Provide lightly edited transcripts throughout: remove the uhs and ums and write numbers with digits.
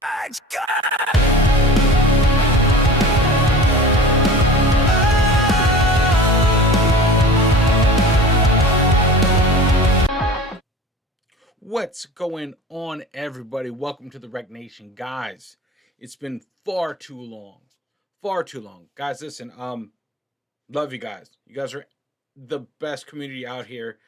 What's going on, everybody? Welcome to the Rec Nation, guys. It's been far too long, guys. Listen, love you guys. You guys are the best community out here.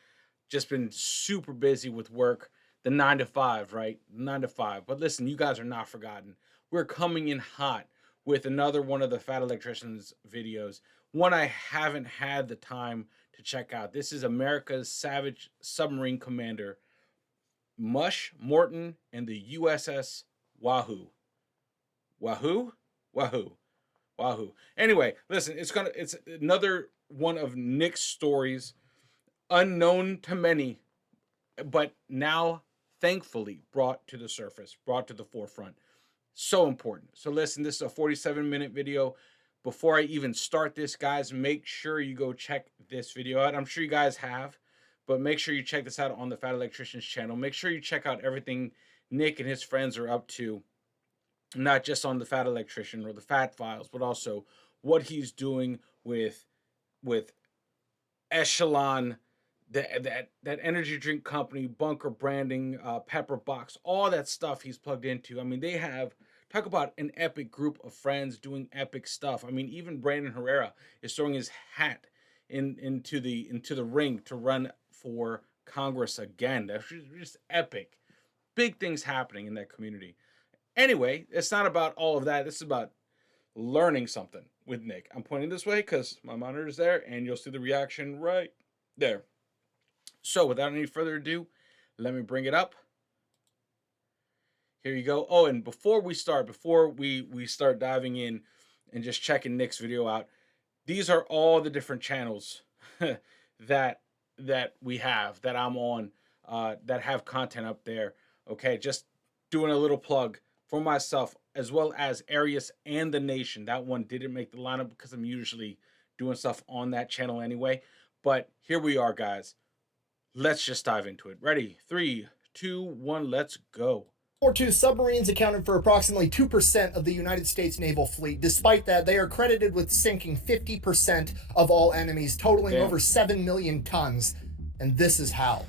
Just been super busy with work, the 9 to 5, right? 9 to 5. But listen, you guys are not forgotten. We're coming in hot with another one of the Fat Electricians videos. One I haven't had the time to check out. This is America's Savage Submarine Commander, Mush Morton, and the USS Wahoo. Wahoo? Anyway, listen, it's another one of Nick's stories, unknown to many, but now thankfully brought to the surface, brought to the forefront. So important. So listen, this is a 47-minute video. Before I even start this, guys, make sure you go check this video out. I'm sure you guys have, but make sure you check this out on the Fat Electricians channel. Make sure you check out everything Nick and his friends are up to, not just on the Fat Electrician or the Fat Files, but also what he's doing with Echelon, that energy drink company, Bunker Branding, Pepper Box, all that stuff he's plugged into. I mean, they have, talk about an epic group of friends doing epic stuff. I mean, even Brandon Herrera is throwing his hat into the ring to run for Congress again. That's just epic. Big things happening in that community. Anyway, it's not about all of that. This is about learning something with Nick. I'm pointing this way because my monitor is there, and you'll see the reaction right there. So without any further ado, let me bring it up. Here you go. Oh, and before we start diving in and just checking Nick's video out, these are all the different channels that we have, that I'm on, that have content up there. Okay, just doing a little plug for myself, as well as Arius and the Nation. That one didn't make the lineup because I'm usually doing stuff on that channel anyway. But here we are, guys. Let's just dive into it. Ready? 3, 2, 1, let's go. World War II submarines accounted for approximately 2% of the United States naval fleet. Despite that, they are credited with sinking 50% of all enemies, totaling over 7 million tons. And this is how.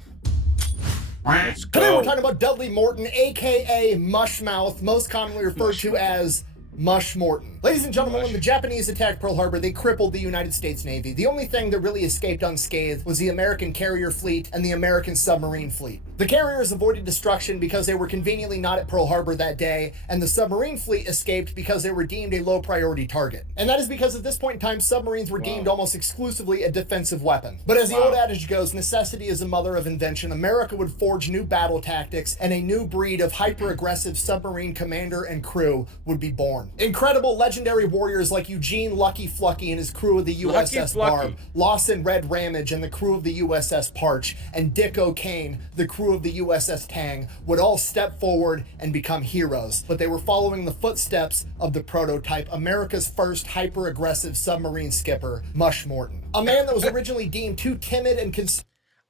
Let's go. Today we're talking about Dudley Morton, aka Mushmouth, most commonly referred to as Mush Morton. Ladies and gentlemen, when the Japanese attacked Pearl Harbor, they crippled the United States Navy. The only thing that really escaped unscathed was the American carrier fleet and the American submarine fleet. The carriers avoided destruction because they were conveniently not at Pearl Harbor that day, and the submarine fleet escaped because they were deemed a low priority target. And that is because at this point in time, submarines were deemed almost exclusively a defensive weapon. But as the old adage goes, necessity is the mother of invention. America would forge new battle tactics, and a new breed of hyper-aggressive submarine commander and crew would be born. Incredible legendary warriors like Eugene Lucky Flucky and his crew of the USS Barb, Lawson Red Ramage and the crew of the USS Parch, and Dick O'Kane, the crew of the USS Tang, would all step forward and become heroes. But they were following the footsteps of the prototype, America's first hyper-aggressive submarine skipper, Mush Morton. A man that was originally deemed too timid and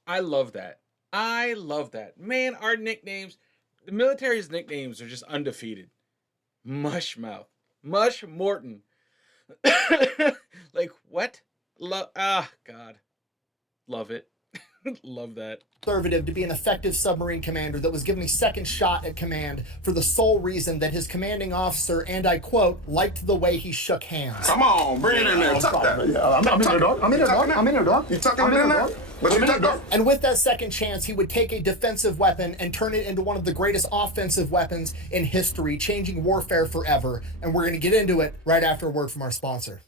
I love that. Man, our nicknames, the military's nicknames are just undefeated. Mushmouth. Mush Morton. Like, what? God. Love it. Love that. Conservative to be an effective submarine commander that was given a second shot at command for the sole reason that his commanding officer, and I quote, liked the way he shook hands. Come on, bring it in there. Tuck that. Yeah, I'm in there, dog. I'm in there, dog. You tucking it in there? What you tuck? And with that second chance, he would take a defensive weapon and turn it into one of the greatest offensive weapons in history, changing warfare forever. And we're going to get into it right after a word from our sponsor.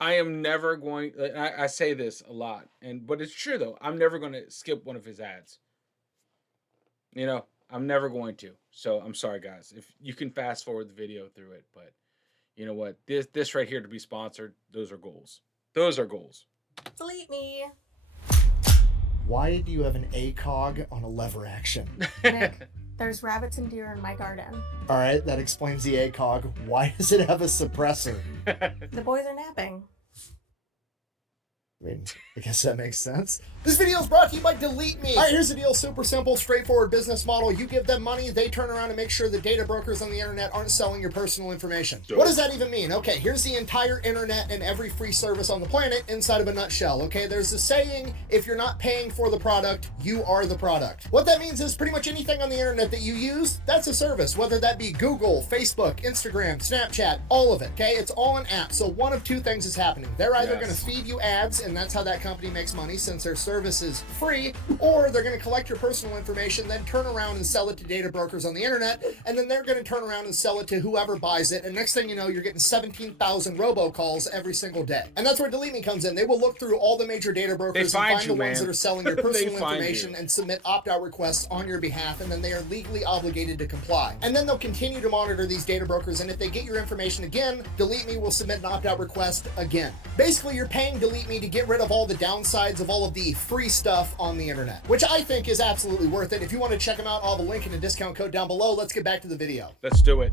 I am never going, I say this a lot, but it's true though. I'm never going to skip one of his ads. You know, I'm never going to. So I'm sorry, guys. If you can fast forward the video through it, but you know what? This right here to be sponsored, those are goals. Those are goals. Delete me. Why do you have an ACOG on a lever action? Nick, there's rabbits and deer in my garden. All right, that explains the ACOG. Why does it have a suppressor? The boys are napping. I mean, I guess that makes sense. This video is brought to you by Delete Me. All right, here's the deal. Super simple, straightforward business model. You give them money, they turn around and make sure the data brokers on the internet aren't selling your personal information. What does that even mean? Okay, here's the entire internet and every free service on the planet inside of a nutshell. Okay, there's a saying, if you're not paying for the product, you are the product. What that means is pretty much anything on the internet that you use, that's a service, whether that be Google, Facebook, Instagram, Snapchat, all of it. Okay, it's all an app. So one of two things is happening. They're either going to feed you ads, and that's how that company makes money since their service is free, or they're going to collect your personal information, then turn around and sell it to data brokers on the internet, and then they're going to turn around and sell it to whoever buys it, and next thing you know, you're getting 17,000 robocalls every single day. And that's where Delete Me comes in. They will look through all the major data brokers and find the ones that are selling your personal information and submit opt-out requests on your behalf, and then they are legally obligated to comply. And then they'll continue to monitor these data brokers, and if they get your information again, Delete Me will submit an opt-out request again. Basically, you're paying Delete Me to get rid of all the downsides of all of the free stuff on the internet, which I think is absolutely worth it. If you want to check them out, I'll have a link and a discount code down below. Let's get back to the video. Let's do it.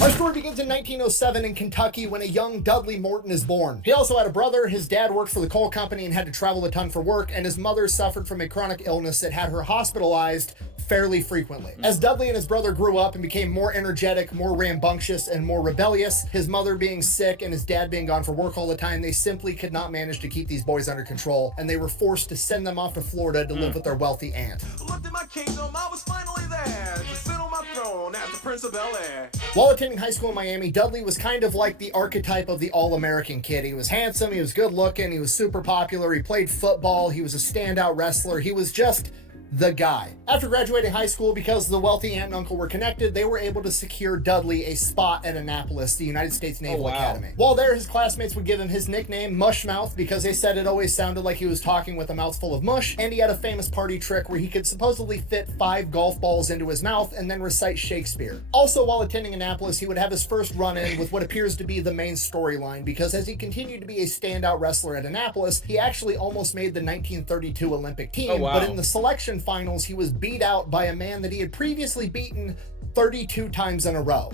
Our story begins in 1907 in Kentucky when a young Dudley Morton is born. He also had a brother. His dad worked for the coal company and had to travel a ton for work, and his mother suffered from a chronic illness that had her hospitalized fairly frequently. As Dudley and his brother grew up and became more energetic, more rambunctious, and more rebellious, his mother being sick and his dad being gone for work all the time, they simply could not manage to keep these boys under control, and they were forced to send them off to Florida to live with their wealthy aunt. Looked at my kingdom, I was finally there to sit on my throne as the Prince of Bel-Air. While attending high school in Miami, Dudley was kind of like the archetype of the all-American kid. He was handsome, he was good-looking, he was super popular, he played football, he was a standout wrestler, he was just the guy. After graduating high school, because the wealthy aunt and uncle were connected, they were able to secure Dudley a spot at Annapolis, the United States Naval Academy. While there, his classmates would give him his nickname, Mush Mouth, because they said it always sounded like he was talking with a mouthful of mush, and he had a famous party trick where he could supposedly fit 5 golf balls into his mouth and then recite Shakespeare. Also, while attending Annapolis, he would have his first run-in with what appears to be the main storyline, because as he continued to be a standout wrestler at Annapolis, he actually almost made the 1932 Olympic team, but in the selection finals, he was beat out by a man that he had previously beaten 32 times in a row.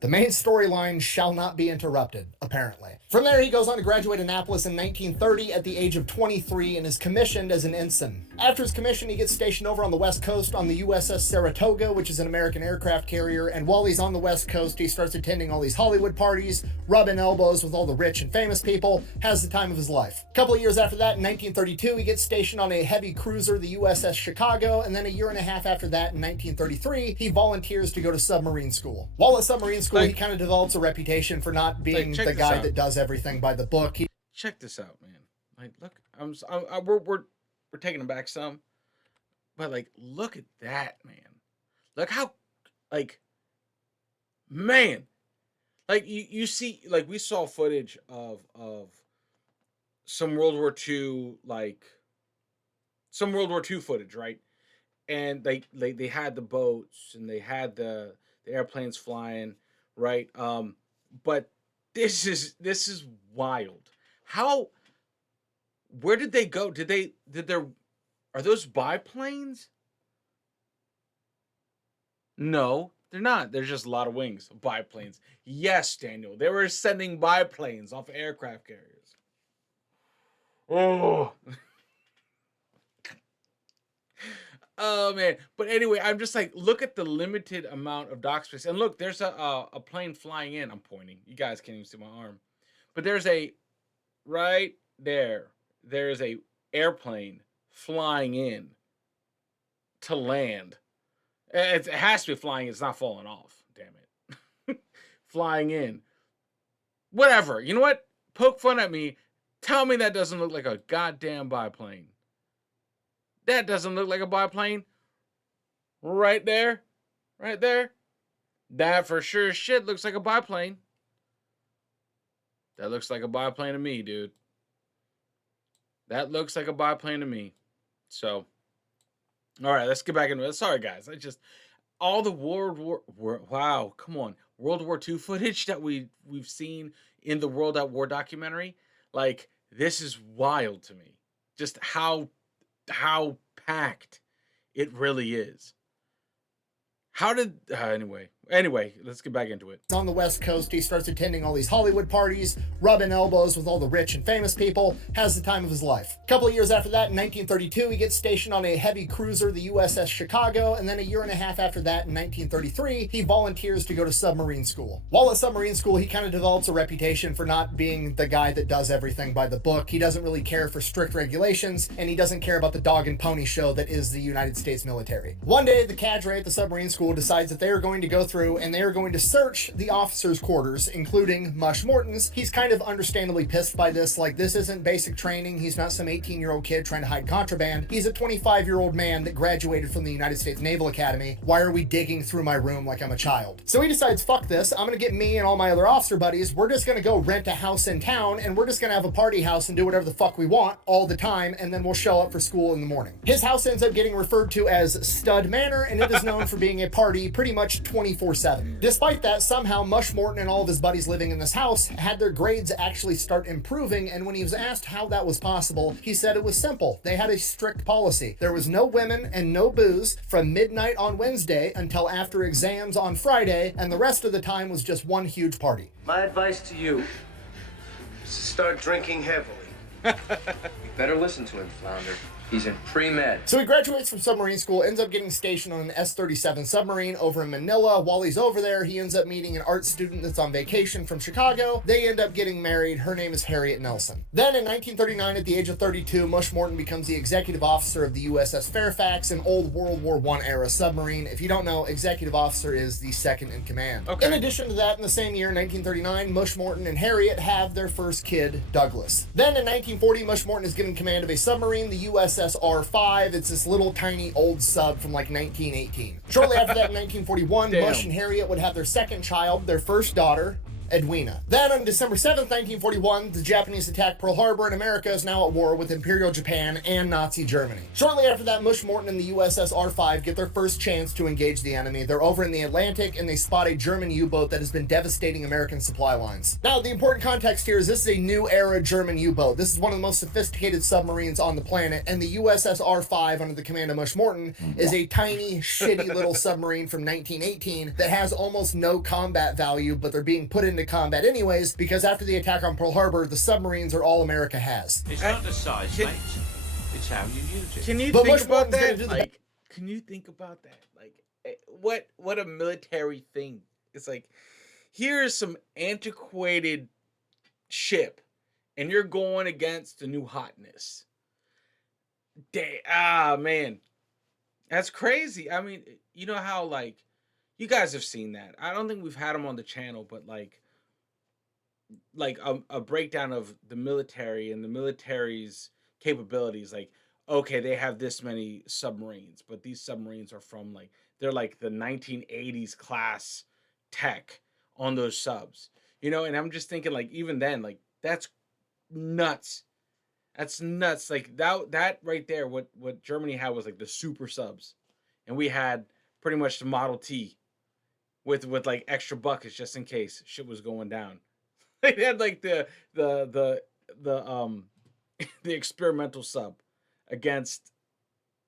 The main storyline shall not be interrupted, apparently. From there, he goes on to graduate Annapolis in 1930 at the age of 23 and is commissioned as an ensign. After his commission, he gets stationed over on the West Coast on the USS Saratoga, which is an American aircraft carrier, and while he's on the West Coast, he starts attending all these Hollywood parties, rubbing elbows with all the rich and famous people, has the time of his life. A couple of years after that, in 1932, he gets stationed on a heavy cruiser, the USS Chicago, and then a year and a half after that, in 1933, he volunteers to go to submarine school. While at submarine school, he kind of develops a reputation for not being the guy that does everything by the book. Check this out, man. Like, look, we're taking it back some, but like, look at that, man. Look how, like, man, like you see, like we saw footage of some World War II, like some World War II footage, right? And they had the boats and they had the airplanes flying, right? But this is wild. Where did they go? Are those biplanes? No, they're not. There's just a lot of wings. Biplanes. Yes, Daniel. They were sending biplanes off aircraft carriers. Oh. Oh man. But anyway, I'm just like, look at the limited amount of dock space. And look, there's a plane flying in. I'm pointing. You guys can't even see my arm. But there's right there. There's a airplane flying in to land. It has to be flying. It's not falling off. Damn it. Flying in. Whatever. You know what? Poke fun at me. Tell me that doesn't look like a goddamn biplane. That doesn't look like a biplane. Right there. Right there. That for sure shit looks like a biplane. That looks like a biplane to me, dude. That looks like a biplane to me. So, all right, let's get back into it. Sorry, guys. All the wow, come on. World War II footage that we've seen in the World at War documentary. Like, this is wild to me. Just how packed it really is. How did, anyway, Anyway, let's get back into it. On the West Coast, he starts attending all these Hollywood parties, rubbing elbows with all the rich and famous people, has the time of his life. A couple of years after that, in 1932, he gets stationed on a heavy cruiser, the USS Chicago, and then a year and a half after that, in 1933, he volunteers to go to submarine school. While at submarine school, he kind of develops a reputation for not being the guy that does everything by the book. He doesn't really care for strict regulations, and he doesn't care about the dog and pony show that is the United States military. One day, the cadre at the submarine school decides that they are going to go through and they are going to search the officers' quarters, including Mush Morton's. He's kind of understandably pissed by this. Like, this isn't basic training. He's not some 18-year-old kid trying to hide contraband. He's a 25-year-old man that graduated from the United States Naval Academy. Why are we digging through my room like I'm a child? So he decides, fuck this. I'm going to get me and all my other officer buddies. We're just going to go rent a house in town, and we're just going to have a party house and do whatever the fuck we want all the time, and then we'll show up for school in the morning. His house ends up getting referred to as Stud Manor, and it is known for being a party pretty much 24/7. Despite that, somehow Mush Morton and all of his buddies living in this house had their grades actually start improving, and when he was asked how that was possible, he said it was simple. They had a strict policy. There was no women and no booze from midnight on Wednesday until after exams on Friday, and the rest of the time was just one huge party. My advice to you is to start drinking heavily. You better listen to him, Flounder. He's in pre-med. So he graduates from submarine school, ends up getting stationed on an S-37 submarine over in Manila. While he's over there, he ends up meeting an art student that's on vacation from Chicago. They end up getting married. Her name is Harriet Nelson. Then in 1939, at the age of 32, Mush Morton becomes the executive officer of the USS Fairfax, an old World War I era submarine. If you don't know, executive officer is the second in command. Okay. In addition to that, in the same year, 1939, Mush Morton and Harriet have their first kid, Douglas. Then in 1940, Mush Morton is given command of a submarine, the USS R5. It's this little tiny old sub from like 1918. Shortly after that, in 1941, Mush and Harriet would have their second child, their first daughter, Edwina. Then on December 7th, 1941, the Japanese attack Pearl Harbor, and America is now at war with Imperial Japan and Nazi Germany. Shortly after that, Mush Morton and the USS R5 get their first chance to engage the enemy. They're over in the Atlantic and they spot a German U-boat that has been devastating American supply lines. Now, the important context here is this is a new era German U-boat. This is one of the most sophisticated submarines on the planet, and the USS R5 under the command of Mush Morton is a tiny, shitty little submarine from 1918 that has almost no combat value, but they're being put into combat anyways, because after the attack on Pearl Harbor, the submarines are all America has. It's not the size, mate. It's how you use it. Can you But think Mush about Morton's gonna that? do the- Like, can you think about that? Like, what a military thing. It's like, here's some antiquated ship, and you're going against the new hotness. Man, that's crazy. I mean, you know how, like, you guys have seen that. I don't think we've had them on the channel, but like a breakdown of the military and the military's capabilities. Like, okay, they have this many submarines, but these submarines are from like, they're like the 1980s class tech on those subs, you know? And I'm just thinking, like, even then, like, that's nuts. That's nuts. Like that right there, what Germany had was like the super subs, and we had pretty much the Model T with like extra buckets just in case shit was going down. They had like the experimental sub against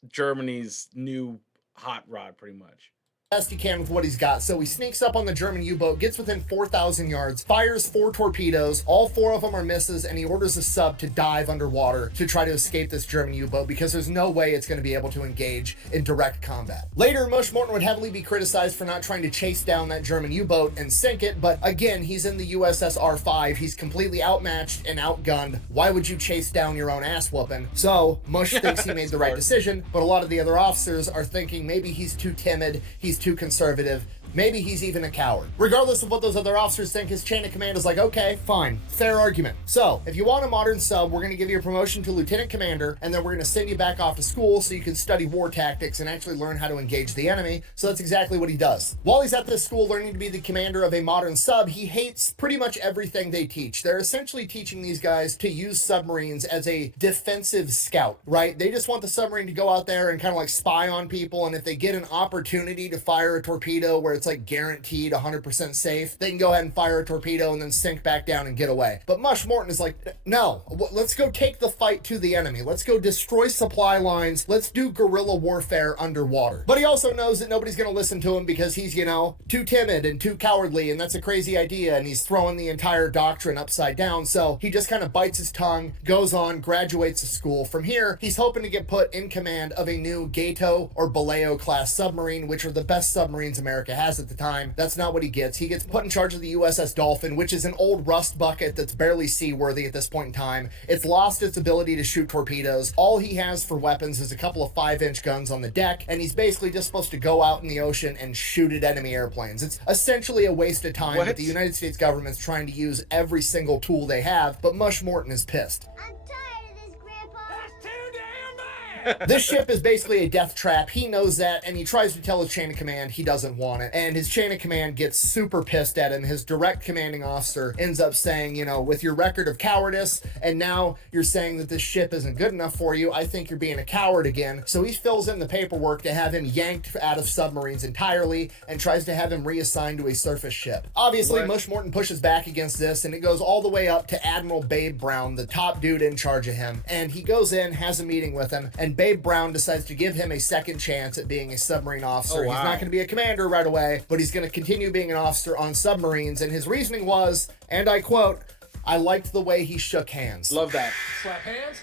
Germany's new hot rod, pretty much. Best he can with what he's got. So he sneaks up on the German U-boat, gets within 4,000 yards, fires 4 torpedoes. All 4 of them are misses, and he orders the sub to dive underwater to try to escape this German U-boat because there's no way it's going to be able to engage in direct combat. Later, Mush Morton would heavily be criticized for not trying to chase down that German U-boat and sink it, but again, he's in the USS R5. He's completely outmatched and outgunned. Why would you chase down your own ass whooping? So Mush thinks he made the right decision, but a lot of the other officers are thinking maybe he's too timid, he's too conservative, maybe he's even a coward. Regardless of what those other officers think, his chain of command is like, okay, fine, fair argument. So, if you want a modern sub, we're going to give you a promotion to lieutenant commander, and then we're going to send you back off to school so you can study war tactics and actually learn how to engage the enemy. So that's exactly what he does. While he's at this school learning to be the commander of a modern sub, he hates pretty much everything they teach. They're essentially teaching these guys to use submarines as a defensive scout, right? They just want the submarine to go out there and kind of like spy on people, and if they get an opportunity to fire a torpedo where it's it's like guaranteed 100% safe, they can go ahead and fire a torpedo and then sink back down and get away. But Mush Morton is like, no, let's go take the fight to the enemy. Let's go destroy supply lines. Let's do guerrilla warfare underwater. But he also knows that nobody's going to listen to him because he's, you know, too timid and too cowardly, and that's a crazy idea, and he's throwing the entire doctrine upside down. So he just kind of bites his tongue, goes on, graduates to school. From here, he's hoping to get put in command of a new Gato or Baleo class submarine, which are the best submarines America has at the time. That's not what he gets. He gets put in charge of the USS Dolphin, which is an old rust bucket that's barely seaworthy at this point in time. It's lost its ability to shoot torpedoes. All he has for weapons is a couple of 5-inch guns on the deck, and he's basically just supposed to go out in the ocean and shoot at enemy airplanes. It's essentially a waste of time that the United States government's trying to use every single tool they have, but Mush Morton is pissed. I'm tired of this, Grandpa. That's too damn bad. This ship is basically a death trap. He knows that, and he tries to tell his chain of command he doesn't want it. And his chain of command gets super pissed at him. His direct commanding officer ends up saying, you know, with your record of cowardice, and now you're saying that this ship isn't good enough for you, I think you're being a coward again. So he fills in the paperwork to have him yanked out of submarines entirely and tries to have him reassigned to a surface ship. Obviously, Mush Morton pushes back against this, and it goes all the way up to Admiral Babe Brown, the top dude in charge of him. And he goes in, has a meeting with him, and Babe Brown decides to give him a second chance at being a submarine officer. He's not going to be a commander right away, but he's going to continue being an officer on submarines. And his reasoning was, and I quote, "I liked the way he shook hands." Love that. Slap hands.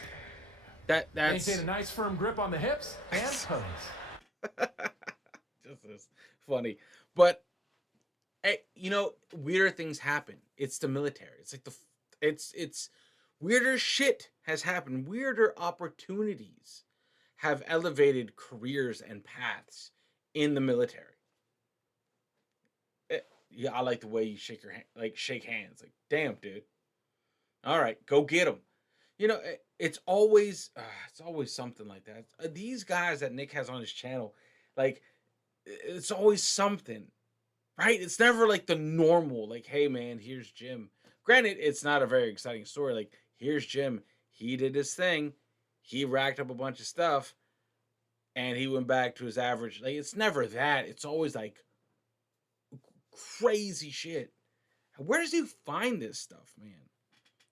That's Maintain a nice firm grip on the hips. And pose. This is funny. But you know, weirder things happen. It's the military. It's like it's weirder shit has happened. Weirder opportunities have elevated careers and paths in the military. Yeah, I like the way you shake your hand, like shake hands. Like, damn, dude. All right, go get them. You know, it's always something like that. These guys that Nick has on his channel, like, it's always something, right? It's never like the normal, like, hey man, here's Jim. Granted, it's not a very exciting story. Like, here's Jim. He did his thing. He racked up a bunch of stuff, and he went back to his average. Like, it's never that. It's always like crazy shit. Where does he find this stuff, man?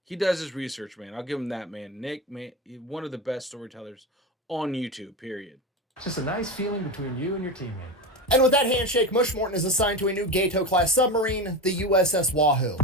He does his research, man. I'll give him that, man. Nick, man, one of the best storytellers on YouTube, period. Just a nice feeling between you and your teammate. And with that handshake, Mush Morton is assigned to a new Gato-class submarine, the USS Wahoo.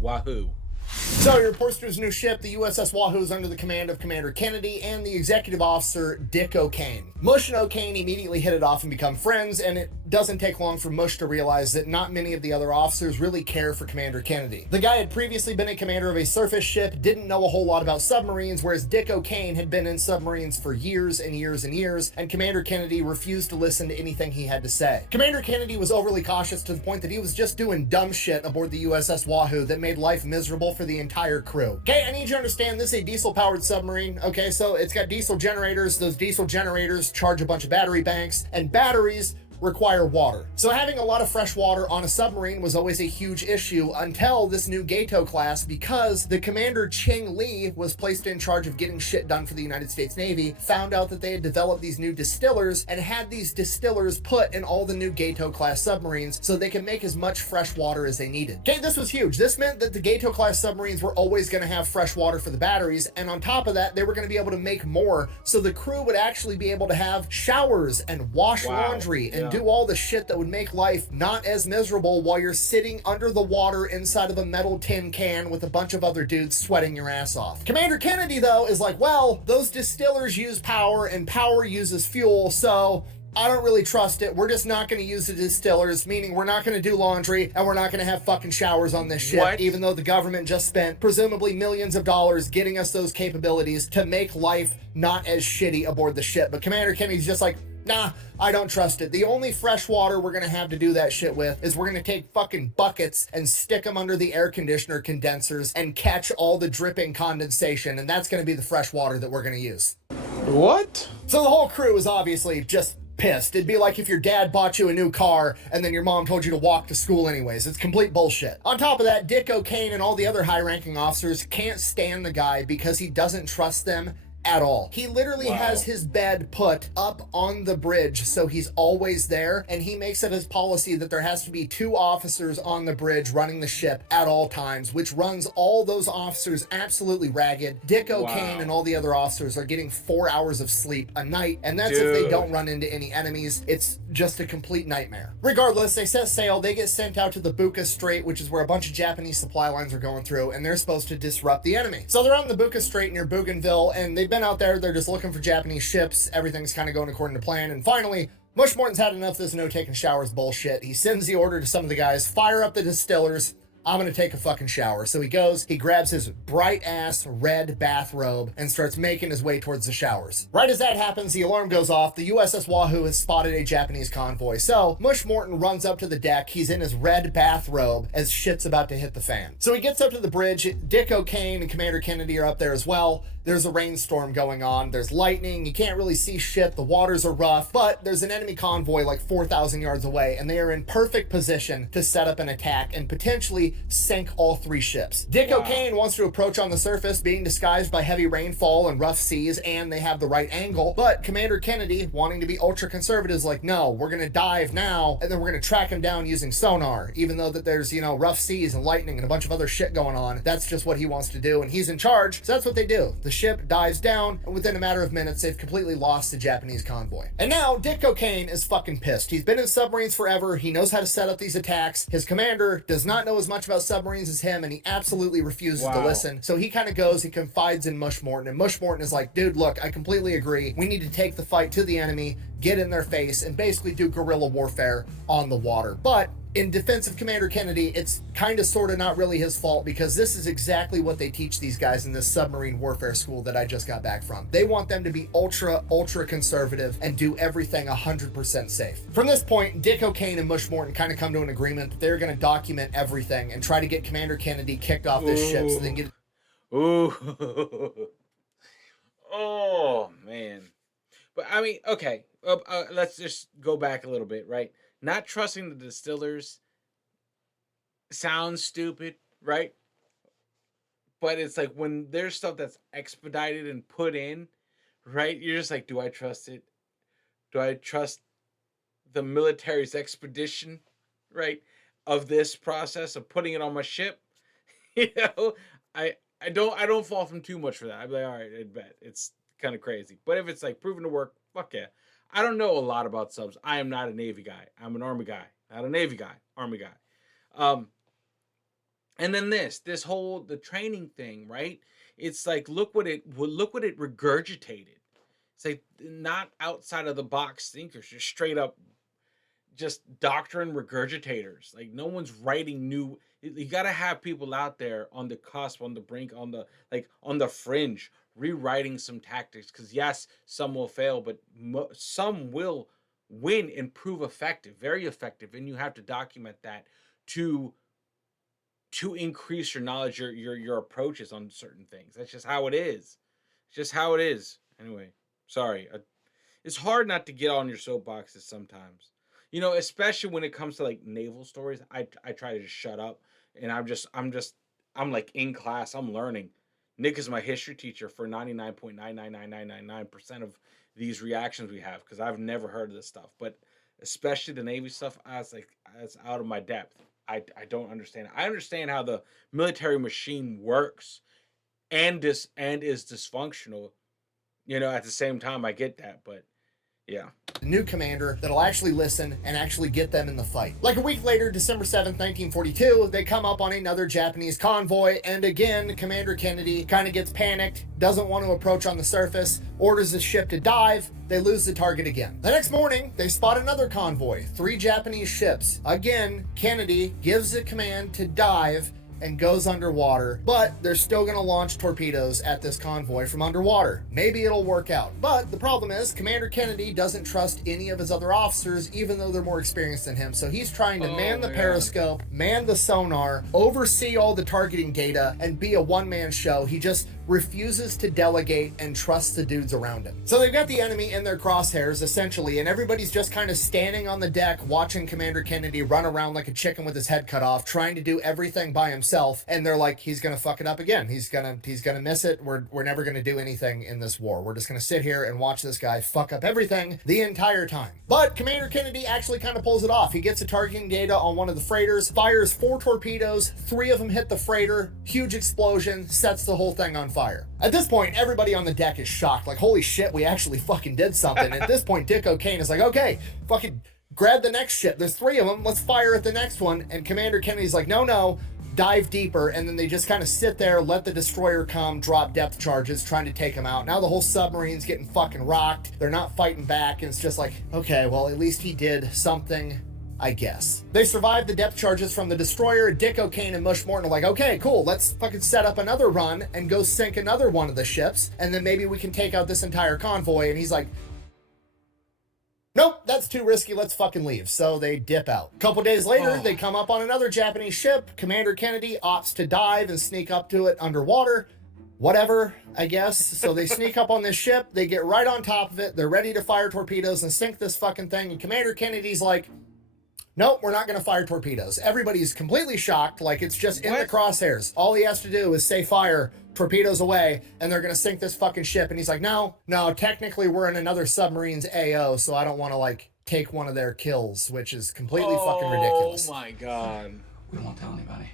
Wahoo. So he reports to his new ship. The USS Wahoo is under the command of Commander Kennedy and the executive officer, Dick O'Kane. Mush and O'Kane immediately hit it off and become friends, and it doesn't take long for Mush to realize that not many of the other officers really care for Commander Kennedy. The guy had previously been a commander of a surface ship, didn't know a whole lot about submarines, whereas Dick O'Kane had been in submarines for years and years and years, and Commander Kennedy refused to listen to anything he had to say. Commander Kennedy was overly cautious to the point that he was just doing dumb shit aboard the USS Wahoo that made life miserable for the entire crew. Okay, I need you to understand this is a diesel-powered submarine. Okay, so it's got diesel generators. Those diesel generators charge a bunch of battery banks, and batteries require water. So having a lot of fresh water on a submarine was always a huge issue until this new Gato class, because the commander Ching Lee was placed in charge of getting shit done for the United States Navy, found out that they had developed these new distillers and had these distillers put in all the new Gato class submarines so they could make as much fresh water as they needed. Okay, this was huge. This meant that the Gato class submarines were always going to have fresh water for the batteries, and on top of that, they were going to be able to make more, so the crew would actually be able to have showers and wash laundry and do all the shit that would make life not as miserable while you're sitting under the water inside of a metal tin can with a bunch of other dudes sweating your ass off. Commander Kennedy, though, is like, well, those distillers use power and power uses fuel, so I don't really trust it. We're just not going to use the distillers, meaning we're not going to do laundry and we're not going to have fucking showers on this ship, even though the government just spent presumably millions of dollars getting us those capabilities to make life not as shitty aboard the ship. But Commander Kennedy's just like, nah, I don't trust it. The only fresh water we're gonna have to do that shit with is we're gonna take fucking buckets and stick them under the air conditioner condensers and catch all the dripping condensation, and that's gonna be the fresh water that we're gonna use. What? So the whole crew is obviously just pissed. It'd be like if your dad bought you a new car and then your mom told you to walk to school anyways. It's complete bullshit. On top of that, Dick O'Kane and all the other high-ranking officers can't stand the guy because he doesn't trust them at all. He literally Wow. has his bed put up on the bridge so he's always there, and he makes it his policy that there has to be 2 officers on the bridge running the ship at all times, which runs all those officers absolutely ragged. Dick O'Kane and all the other officers are getting 4 hours of sleep a night, and that's if they don't run into any enemies. It's just a complete nightmare. Regardless, they set sail. They get sent out to the Buka Strait, which is where a bunch of Japanese supply lines are going through, and they're supposed to disrupt the enemy. So they're on the Buka Strait near Bougainville, and they've been out there. They're just looking for Japanese ships. Everything's kind of going according to plan, and finally, Mush Morton's had enough of this no taking showers bullshit. He sends the order to some of the guys, fire up the distillers. I'm gonna take a fucking shower. So he goes, he grabs his bright ass red bathrobe and starts making his way towards the showers. Right as that happens, the alarm goes off. The USS Wahoo has spotted a Japanese convoy. So Mush Morton runs up to the deck. He's in his red bathrobe as shit's about to hit the fan. So he gets up to the bridge. Dick O'Kane and Commander Kennedy are up there as well. There's a rainstorm going on. There's lightning. You can't really see shit. The waters are rough, but there's an enemy convoy like 4,000 yards away, and they are in perfect position to set up an attack and potentially sink all 3 ships. Dick O'Kane wants to approach on the surface, being disguised by heavy rainfall and rough seas, and they have the right angle, but Commander Kennedy, wanting to be ultra conservative, is like, no, we're gonna dive now, and then we're gonna track him down using sonar, even though that there's, you know, rough seas and lightning and a bunch of other shit going on. That's just what he wants to do, and he's in charge, so that's what they do. The ship dives down, and within a matter of minutes, they've completely lost the Japanese convoy. And now, Dick O'Kane is fucking pissed. He's been in submarines forever. He knows how to set up these attacks. His commander does not know as much about submarines as him, and he absolutely refuses to listen. So he kind of goes, he confides in Mush Morton, and Mush Morton is like, dude, look, I completely agree. We need to take the fight to the enemy, get in their face, and basically do guerrilla warfare on the water. But in defense of Commander Kennedy, it's kind of sort of not really his fault, because this is exactly what they teach these guys in this submarine warfare school that I just got back from. They want them to be ultra conservative and do everything 100% safe. From this point, Dick O'Kane and Mush Morton kind of come to an agreement that they're going to document everything and try to get Commander Kennedy kicked off this ship so they can get... Oh, man. But I mean, okay, let's just go back a little bit, right? Not trusting the distillers sounds stupid, right? But it's like when there's stuff that's expedited and put in, right? You're just like, do I trust it? Do I trust the military's expedition, right, of this process of putting it on my ship? You know, I don't fall from too much for that. I'd be like, all right, I bet it's kind of crazy. But if it's like proven to work, fuck yeah. I don't know a lot about subs. I am not a Navy guy. I'm an Army guy. Not a Navy guy. Army guy. And then the training thing, right? It's like, look what it regurgitated. It's like not outside of the box thinkers, just straight up just doctrine regurgitators. Like no one's writing new. You got to have people out there on the cusp, on the brink, on the fringe, rewriting some tactics, because yes, some will fail, but some will win and prove effective, very effective, and you have to document that to increase your knowledge, your approaches on certain things. That's just how it is. It's just how it is. Anyway, sorry. It's hard not to get on your soapboxes sometimes, you know, especially when it comes to like naval stories. I try to just shut up, and I'm like in class, I'm learning. Nick is my history teacher for 99.99999% of these reactions we have, because I've never heard of this stuff. But especially the Navy stuff, I was like, that's out of my depth. I don't understand. I understand how the military machine works and is dysfunctional. You know, at the same time, I get that, but yeah. The new commander that'll actually listen and actually get them in the fight. Like a week later, December 7th, 1942, they come up on another Japanese convoy, and again, Commander Kennedy kind of gets panicked, doesn't want to approach on the surface, orders the ship to dive. They lose the target again. The next morning, they spot another convoy, 3 Japanese ships. Again, Kennedy gives the command to dive and goes underwater, but they're still gonna launch torpedoes at this convoy from underwater. Maybe it'll work out. But the problem is, Commander Kennedy doesn't trust any of his other officers, even though they're more experienced than him. So he's trying to man the periscope, man the sonar, oversee all the targeting data, and be a one-man show. He just refuses to delegate and trusts the dudes around him. So they've got the enemy in their crosshairs, essentially, and everybody's just kind of standing on the deck watching Commander Kennedy run around like a chicken with his head cut off, trying to do everything by himself, and they're like, he's gonna fuck it up again. He's gonna miss it. We're never gonna do anything in this war. We're just gonna sit here and watch this guy fuck up everything the entire time. But Commander Kennedy actually kind of pulls it off. He gets the targeting data on one of the freighters, fires 4 torpedoes, 3 of them hit the freighter, huge explosion, sets the whole thing on fire. At this point, everybody on the deck is shocked, like, holy shit, we actually fucking did something. At this point, Dick O'Kane is like, okay, fucking grab the next ship. There's 3 of them, let's fire at the next one. And Commander Kennedy's like, no, dive deeper. And then they just kind of sit there, let the destroyer come, drop depth charges, trying to take them out. Now the whole submarine's getting fucking rocked. They're not fighting back, and it's just like, okay, well, at least he did something, I guess. They survived the depth charges from the destroyer. Dick O'Kane and Mush Morton are like, okay, cool, let's fucking set up another run and go sink another one of the ships, and then maybe we can take out this entire convoy. And he's like, nope, that's too risky, let's fucking leave. So they dip out. A couple days later, they come up on another Japanese ship. Commander Kennedy opts to dive and sneak up to it underwater. Whatever, I guess. So they sneak up on this ship, they get right on top of it, they're ready to fire torpedoes and sink this fucking thing, and Commander Kennedy's like, nope, we're not going to fire torpedoes. Everybody's completely shocked, like it's just in the crosshairs. All he has to do is say fire, torpedoes away, and they're going to sink this fucking ship. And he's like, no, technically we're in another submarine's AO, so I don't want to, like, take one of their kills, which is completely fucking ridiculous. Oh my God. We won't tell anybody.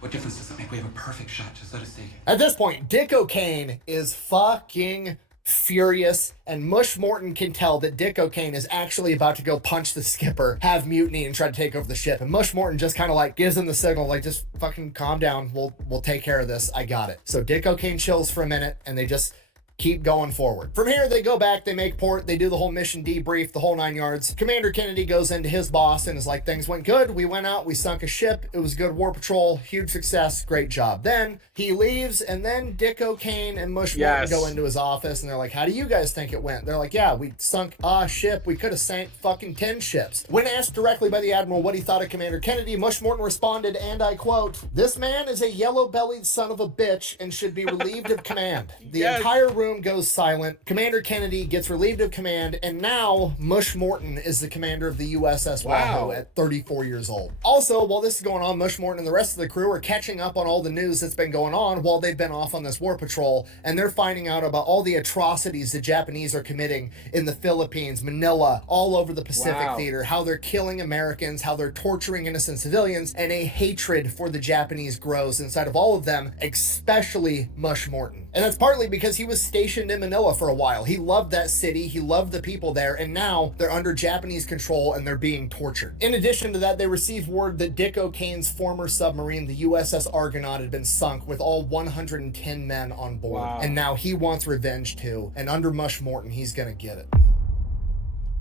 What difference does it make? We have a perfect shot. Just let us take it. At this point, Dick O'Kane is fucking furious, and Mush Morton can tell that Dick O'Kane is actually about to go punch the skipper, have mutiny, and try to take over the ship. And Mush Morton just kind of like gives him the signal, like, just fucking calm down. We'll take care of this. I got it. So Dick O'Kane chills for a minute, and they just keep going forward. From here, they go back, they make port, they do the whole mission debrief, the whole 9 yards. Commander Kennedy goes into his boss and is like, things went good, we went out, we sunk a ship, it was a good war patrol, huge success, great job. Then he leaves, and then Dick O'Kane and Mush Morton go into his office, and they're like, how do you guys think it went? They're like, yeah, we sunk a ship, we could have sank fucking 10 ships. When asked directly by the Admiral what he thought of Commander Kennedy, Mush Morton responded, and I quote, this man is a yellow-bellied son of a bitch and should be relieved of command. The entire room goes silent. Commander Kennedy gets relieved of command, and now Mush Morton is the commander of the USS Wahoo at 34 years old. Also, while this is going on, Mush Morton and the rest of the crew are catching up on all the news that's been going on while they've been off on this war patrol, and they're finding out about all the atrocities the Japanese are committing in the Philippines, Manila, all over the Pacific theater, how they're killing Americans, how they're torturing innocent civilians, and a hatred for the Japanese grows inside of all of them, especially Mush Morton. And that's partly because he was stationed in Manila for a while. He loved that city, he loved the people there, and now they're under Japanese control and they're being tortured. In addition to that, they received word that Dick O'Kane's former submarine, the USS Argonaut, had been sunk with all 110 men on board. And now he wants revenge too, and under Mush Morton, he's gonna get it.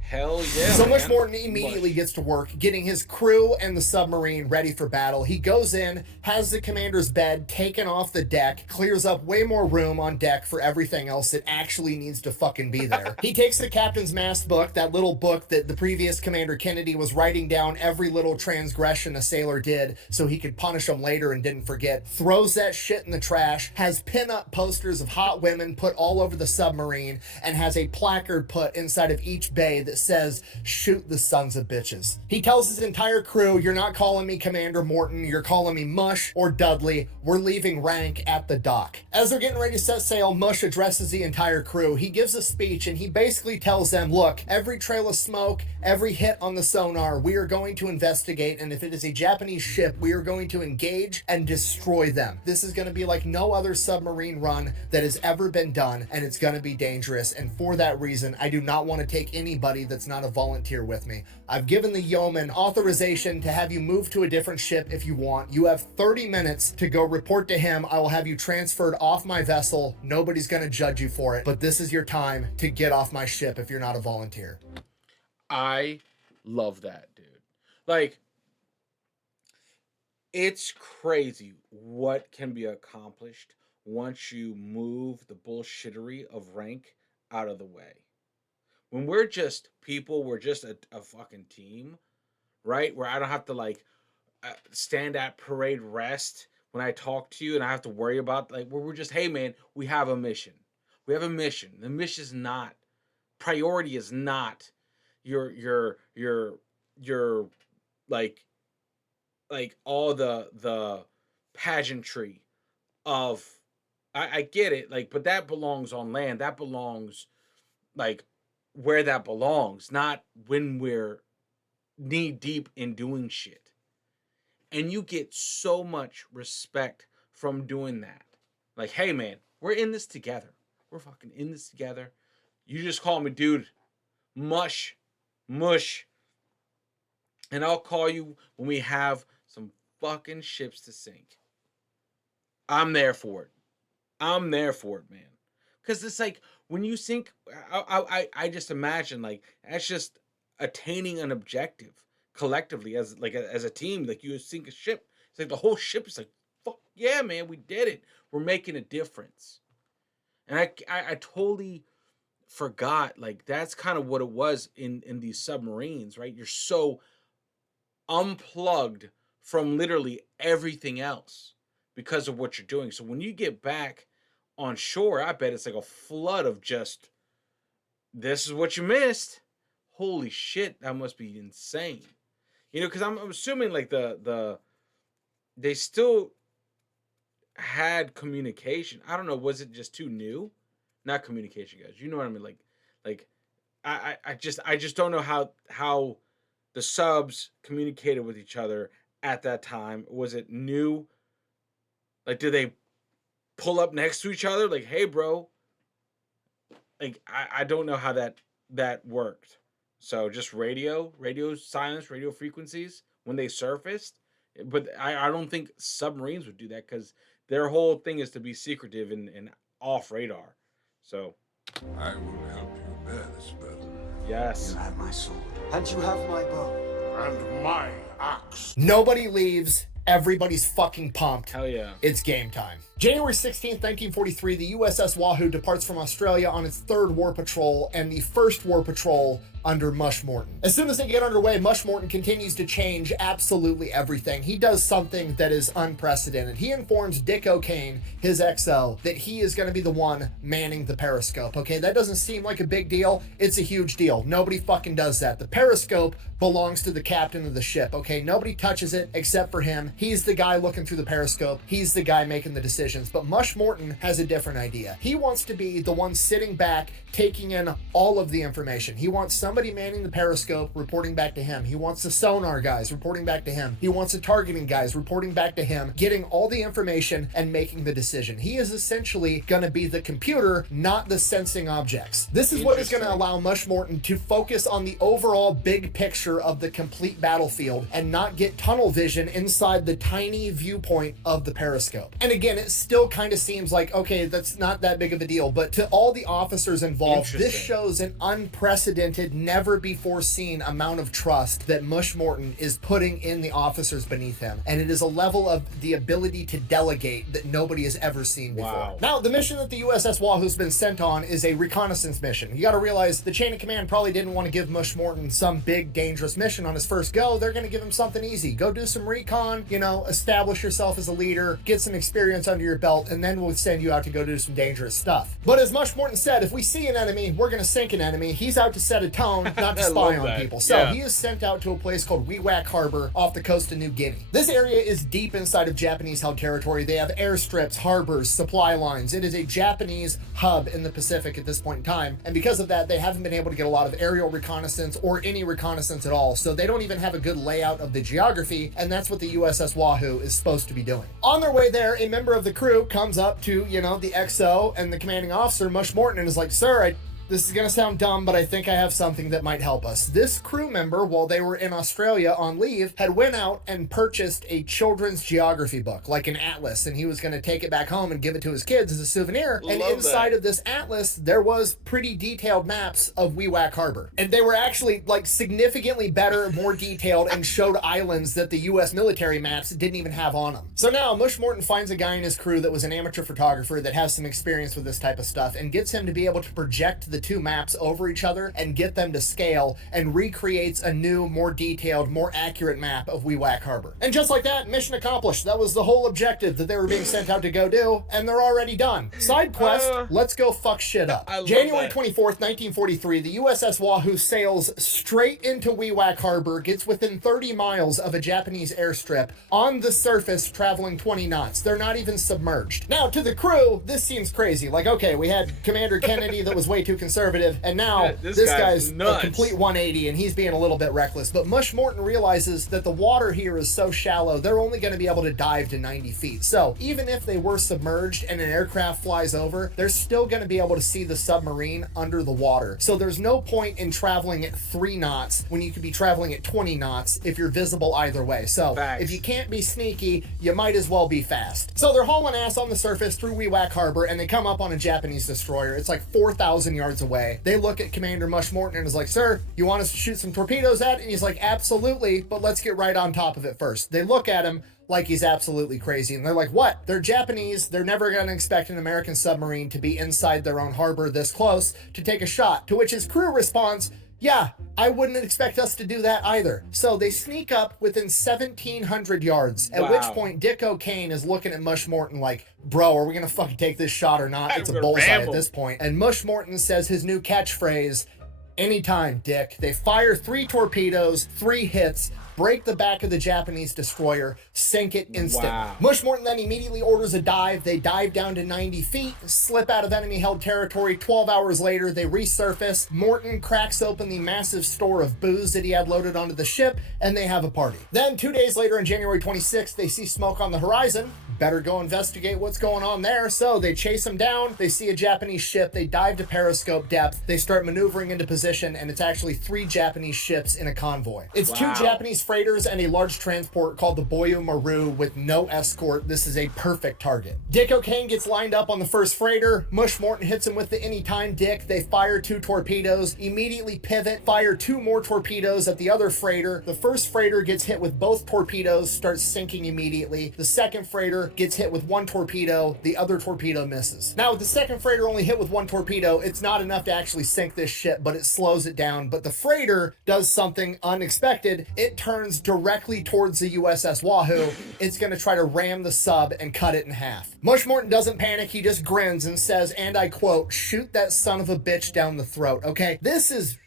Hell yeah. So Mush Morton immediately gets to work getting his crew and the submarine ready for battle. He goes in, has the commander's bed taken off the deck, clears up way more room on deck for everything else that actually needs to fucking be there. He takes the captain's mast book, that little book that the previous Commander Kennedy was writing down every little transgression a sailor did so he could punish them later and didn't forget, throws that shit in the trash, has pin-up posters of hot women put all over the submarine, and has a placard put inside of each bay that says, shoot the sons of bitches. He tells his entire crew, you're not calling me Commander Morton, you're calling me Mush or Dudley. We're leaving rank at the dock. As they're getting ready to set sail, Mush addresses the entire crew. He gives a speech and he basically tells them, look, every trail of smoke, every hit on the sonar, we are going to investigate, and if it is a Japanese ship, we are going to engage and destroy them. This is going to be like no other submarine run that has ever been done, and it's going to be dangerous, and for that reason, I do not want to take anybody that's not a volunteer with me. I've given the yeoman authorization to have you move to a different ship if you want. You have 30 minutes to go report to him. I will have you transferred off my vessel. Nobody's going to judge you for it, but this is your time to get off my ship if you're not a volunteer. I love that, dude. Like, it's crazy what can be accomplished once you move the bullshittery of rank out of the way. When we're just people, we're just a fucking team, right? Where I don't have to, like, stand at parade rest when I talk to you and I have to worry about, like, where we're just, hey man, we have a mission. We have a mission. The mission is not, priority is not your like all the pageantry of, I get it, like, but that belongs on land. That belongs like where that belongs, not when we're knee deep in doing shit. And you get so much respect from doing that. Like, hey man, we're in this together. We're fucking in this together. You just call me dude, mush, and I'll call you when we have some fucking ships to sink. I'm there for it. I'm there for it, man. Because it's like, when you sink, I just imagine, like, that's just attaining an objective collectively as a team. Like, you sink a ship, it's like the whole ship is like, fuck yeah, man, we did it. We're making a difference. And I totally forgot, like, that's kind of what it was in these submarines, right? You're so unplugged from literally everything else because of what you're doing. So when you get back on shore, I bet it's like a flood of just, this is what you missed. Holy shit, that must be insane. You know, because I'm assuming, like, they still had communication. I don't know, was it just too new? Not communication, guys. You know what I mean? Like I just don't know how the subs communicated with each other at that time. Was it new? Like, did they pull up next to each other? Like, hey, bro. Like, I don't know how that worked. So just radio silence, radio frequencies when they surfaced. But I don't think submarines would do that, because their whole thing is to be secretive and off radar. So I will help you bear this burden. yes. You have my sword. And you have my bow. And my axe. Nobody leaves. Everybody's fucking pumped. Hell yeah. It's game time. January 16th, 1943, the USS Wahoo departs from Australia on its third war patrol and the first war patrol under Mush Morton. As soon as they get underway, Mush Morton continues to change absolutely everything. He does something that is unprecedented. He informs Dick O'Kane, his XO, that he is going to be the one manning the periscope. Okay, that doesn't seem like a big deal. It's a huge deal. Nobody fucking does that. The periscope belongs to the captain of the ship. Okay, nobody touches it except for him. He's the guy looking through the periscope. He's the guy making the decisions. But Mush Morton has a different idea. He wants to be the one sitting back, taking in all of the information. He wants somebody manning the periscope, reporting back to him. He wants the sonar guys reporting back to him. He wants the targeting guys reporting back to him, getting all the information and making the decision. He is essentially going to be the computer, not the sensing objects. This is what is going to allow Mush Morton to focus on the overall big picture of the complete battlefield and not get tunnel vision inside the tiny viewpoint of the periscope. And again, it still kind of seems like, okay, that's not that big of a deal, but to all the officers involved, this shows an unprecedented, never before seen amount of trust that Mush Morton is putting in the officers beneath him. And it is a level of the ability to delegate that nobody has ever seen before. Wow. Now, the mission that the USS Wahoo's been sent on is a reconnaissance mission. You got to realize the chain of command probably didn't want to give Mush Morton some big, dangerous mission on his first go. They're going to give him something easy. Go do some recon, you know, establish yourself as a leader, get some experience under your belt, and then we'll send you out to go do some dangerous stuff. But as Mush Morton said, if we see an enemy, we're going to sink an enemy. He's out to set a tone, not to spy on people. So he is sent out to a place called Wewak Harbor off the coast of New Guinea. This area is deep inside of Japanese-held territory. They have airstrips, harbors, supply lines. It is a Japanese hub in the Pacific at this point in time. And because of that, they haven't been able to get a lot of aerial reconnaissance or any reconnaissance at all. So they don't even have a good layout of the geography. And that's what the USS Wahoo is supposed to be doing. On their way there, a member of the crew comes up to, you know, the XO and the commanding officer, Mush Morton, and is like, sir, this is going to sound dumb, but I think I have something that might help us. This crew member, while they were in Australia on leave, had went out and purchased a children's geography book, like an atlas, and he was going to take it back home and give it to his kids as a souvenir. And inside of this atlas, there was pretty detailed maps of Wewak Harbor. And they were actually, like, significantly better, more detailed, and showed islands that the U.S. military maps didn't even have on them. So now, Mush Morton finds a guy in his crew that was an amateur photographer that has some experience with this type of stuff and gets him to be able to project the the two maps over each other and get them to scale, and recreates a new, more detailed, more accurate map of Wewak Harbor. And just like that, mission accomplished. That was the whole objective that they were being sent out to go do, and they're already done. Side quest, let's go fuck shit up. January 24th, 1943, the USS Wahoo sails straight into Wewak Harbor, gets within 30 miles of a Japanese airstrip, on the surface traveling 20 knots. They're not even submerged. Now, to the crew, this seems crazy. Like, okay, we had Commander Kennedy that was way too conservative, and now this guy's a complete 180, and he's being a little bit reckless. But Mush Morton realizes that the water here is so shallow, they're only going to be able to dive to 90 feet. So even if they were submerged and an aircraft flies over, they're still going to be able to see the submarine under the water. So there's no point in traveling at 3 knots when you could be traveling at 20 knots if you're visible either way. So if you can't be sneaky, you might as well be fast. So they're hauling ass on the surface through Wewak Harbor, and they come up on a Japanese destroyer. It's like 4,000 yards away. They look at Commander Mush Morton and is like, "Sir, you want us to shoot some torpedoes at it?" And he's like, "Absolutely, but let's get right on top of it first." They look at him like he's absolutely crazy, and they're like, "What?" They're Japanese. They're never going to expect an American submarine to be inside their own harbor this close to take a shot. To which his crew responds, "Yeah, I wouldn't expect us to do that either." So they sneak up within 1,700 yards, at which point Dick O'Kane is looking at Mush Morton like, "Bro, are we going to fucking take this shot or not?" It's a bullseye at this point. And Mush Morton says his new catchphrase, "Anytime, Dick." They fire 3 torpedoes, 3 hits, break the back of the Japanese destroyer, sink it instant. Mush Morton then immediately orders a dive. They dive down to 90 feet, slip out of enemy-held territory. 12 hours later, they resurface. Morton cracks open the massive store of booze that he had loaded onto the ship, and they have a party. Then 2 days later, on January 26th, they see smoke on the horizon. Better go investigate what's going on there. So they chase him down. They see a Japanese ship. They dive to periscope depth. They start maneuvering into position, and it's actually 3 Japanese ships in a convoy. It's 2 Japanese freighters and a large transport called the Boyu Maru with no escort. This is a perfect target. Dick O'Kane gets lined up on the first freighter. Mush Morton hits him with the Anytime Dick. They fire 2 torpedoes, immediately pivot, fire 2 more torpedoes at the other freighter. The first freighter gets hit with both torpedoes, starts sinking immediately. The second freighter gets hit with 1 torpedo. The other torpedo misses. Now, with the second freighter only hit with 1 torpedo, it's not enough to actually sink this ship, but it slows it down. But the freighter does something unexpected. It turns directly towards the USS Wahoo. It's going to try to ram the sub and cut it in half. Mush Morton doesn't panic. He just grins and says, and I quote, "Shoot that son of a bitch down the throat." Okay, this is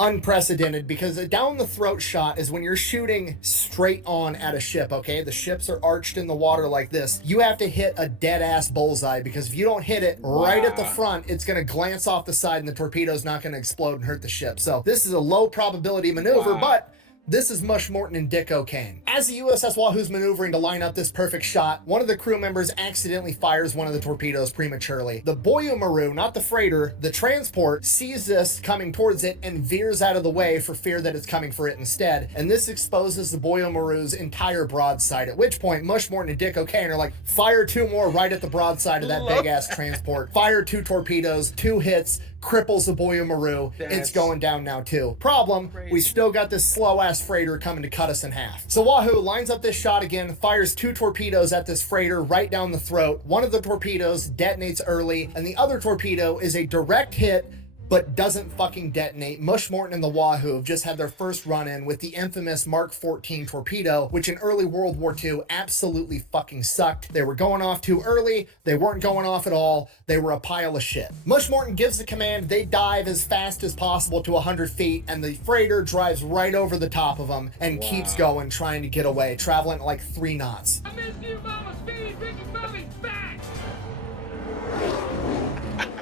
unprecedented, because a down the throat shot is when you're shooting straight on at a ship. Okay, the ships are arched in the water like this. You have to hit a dead ass bullseye, because if you don't hit it right at the front, it's going to glance off the side and the torpedo's not going to explode and hurt the ship. So this is a low probability maneuver, but this is Mush Morton and Dick O'Kane. As the USS Wahoo's maneuvering to line up this perfect shot, one of the crew members accidentally fires one of the torpedoes prematurely. The Boyu Maru, not the freighter, the transport, sees this coming towards it and veers out of the way for fear that it's coming for it instead. And this exposes the Boyu Maru's entire broadside, at which point Mush Morton and Dick O'Kane are like, "Fire 2 more right at the broadside of that big-ass transport." Fire 2 torpedoes, 2 hits, cripples the Boyu Maru. It's going down now too. Problem, we still got this slow-ass freighter coming to cut us in half. So Wahoo lines up this shot again, fires 2 torpedoes at this freighter right down the throat. One of the torpedoes detonates early, and the other torpedo is a direct hit but doesn't fucking detonate. Mush Morton and the Wahoo have just had their first run-in with the infamous Mark 14 torpedo, which in early World War II absolutely fucking sucked. They were going off too early. They weren't going off at all. They were a pile of shit. Mush Morton gives the command. They dive as fast as possible to 100 feet, and the freighter drives right over the top of them and keeps going, trying to get away, traveling at like 3 knots. I missed you, mama. Speed, Ricky Bobby, back!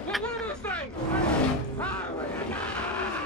What are those things?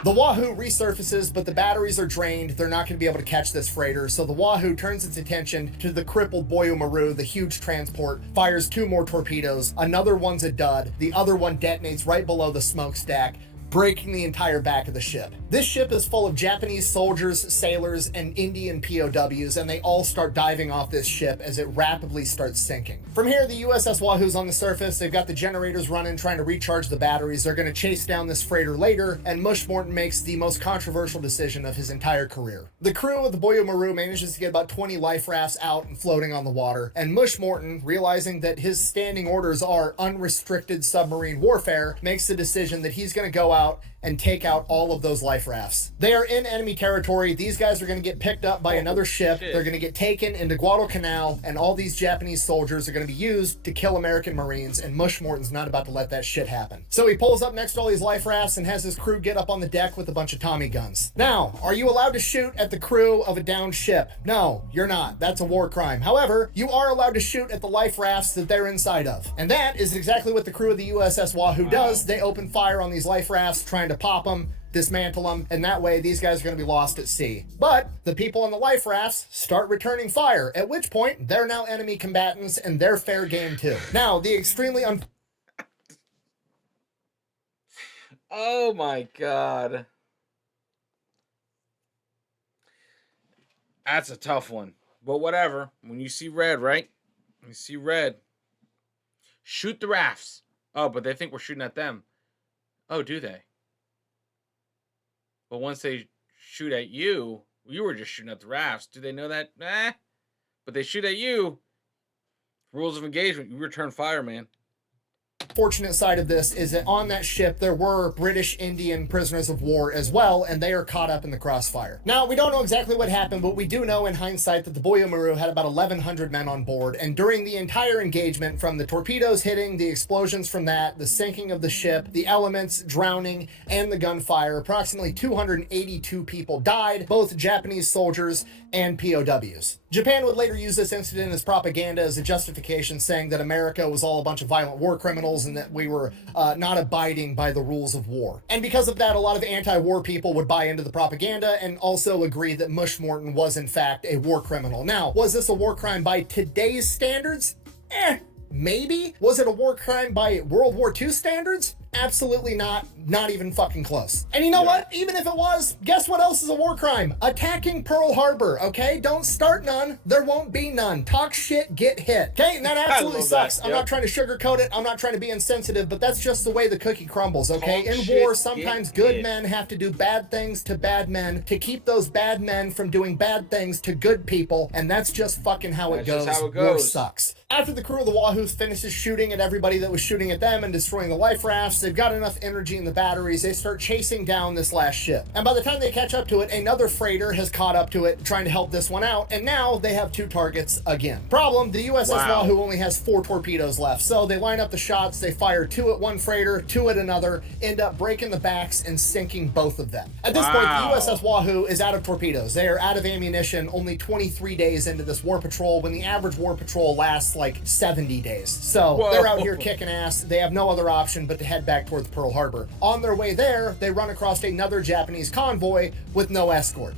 The Wahoo resurfaces, but the batteries are drained. They're not going to be able to catch this freighter, so the Wahoo turns its attention to the crippled Boyu Maru, the huge transport, fires 2 more torpedoes. Another one's a dud. The other one detonates right below the smokestack. breaking the entire back of the ship. This ship is full of Japanese soldiers, sailors, and Indian POWs, and they all start diving off this ship as it rapidly starts sinking. From here, the USS Wahoo's on the surface. They've got the generators running, trying to recharge the batteries. They're going to chase down this freighter later, and Mush Morton makes the most controversial decision of his entire career. The crew of the Boyo Maru manages to get about 20 life rafts out and floating on the water, and Mush Morton, realizing that his standing orders are unrestricted submarine warfare, makes the decision that he's going to go out and take out all of those life rafts. They are in enemy territory. These guys are going to get picked up by another ship. They're going to get taken into Guadalcanal, and all these Japanese soldiers are going to be used to kill American Marines, and Mush Morton's not about to let that shit happen. So he pulls up next to all these life rafts and has his crew get up on the deck with a bunch of Tommy guns. Now, are you allowed to shoot at the crew of a downed ship? No, you're not. That's a war crime. However, you are allowed to shoot at the life rafts that they're inside of. And that is exactly what the crew of the USS Wahoo does. They open fire on these life rafts, trying to pop them, dismantle them, and that way these guys are going to be lost at sea. But the people on the life rafts start returning fire, at which point they're now enemy combatants and they're fair game too. Now, the extremely Oh my God. That's a tough one. But whatever. When you see red, right? When you see red, shoot the rafts. Oh, but they think we're shooting at them. Oh, do they? But once they shoot at you, you were just shooting at the rafts. Do they know that? Nah. But they shoot at you. Rules of engagement. You return fire, man. Fortunate side of this is that on that ship there were British Indian prisoners of war as well, and they are caught up in the crossfire. Now, we don't know exactly what happened, but we do know in hindsight that the Boyo Maru had about 1,100 men on board, and during the entire engagement, from the torpedoes hitting, the explosions from that, the sinking of the ship, the elements, drowning, and the gunfire, approximately 282 people died, both Japanese soldiers and POWs. Japan would later use this incident as propaganda, as a justification, saying that America was all a bunch of violent war criminals and that we were not abiding by the rules of war. And because of that, a lot of anti-war people would buy into the propaganda and also agree that Mush Morton was in fact a war criminal. Now, was this a war crime by today's standards? Maybe. Was it a war crime by World War II standards? Absolutely not. Not even fucking close. And you know what? Even if it was, guess what else is a war crime? Attacking Pearl Harbor, okay? Don't start none. There won't be none. Talk shit, get hit. Okay? And that absolutely sucks. I'm not trying to sugarcoat it. I'm not trying to be insensitive, but that's just the way the cookie crumbles, okay? In war, sometimes good men have to do bad things to bad men to keep those bad men from doing bad things to good people, and that's just fucking how it goes. War sucks. After the crew of the Wahoos finishes shooting at everybody that was shooting at them and destroying the life rafts, they've got enough energy in the batteries, they start chasing down this last ship. And by the time they catch up to it, another freighter has caught up to it, trying to help this one out, and now they have two targets again. Problem, the USS Wahoo only has 4 torpedoes left, so they line up the shots, they fire 2 at one freighter, 2 at another, end up breaking the backs and sinking both of them. At this point, the USS Wahoo is out of torpedoes. They are out of ammunition, only 23 days into this war patrol, when the average war patrol lasts like 70 days. So they're out here kicking ass. They have no other option but to head back towards Pearl Harbor. On their way there, they run across another Japanese convoy with no escort.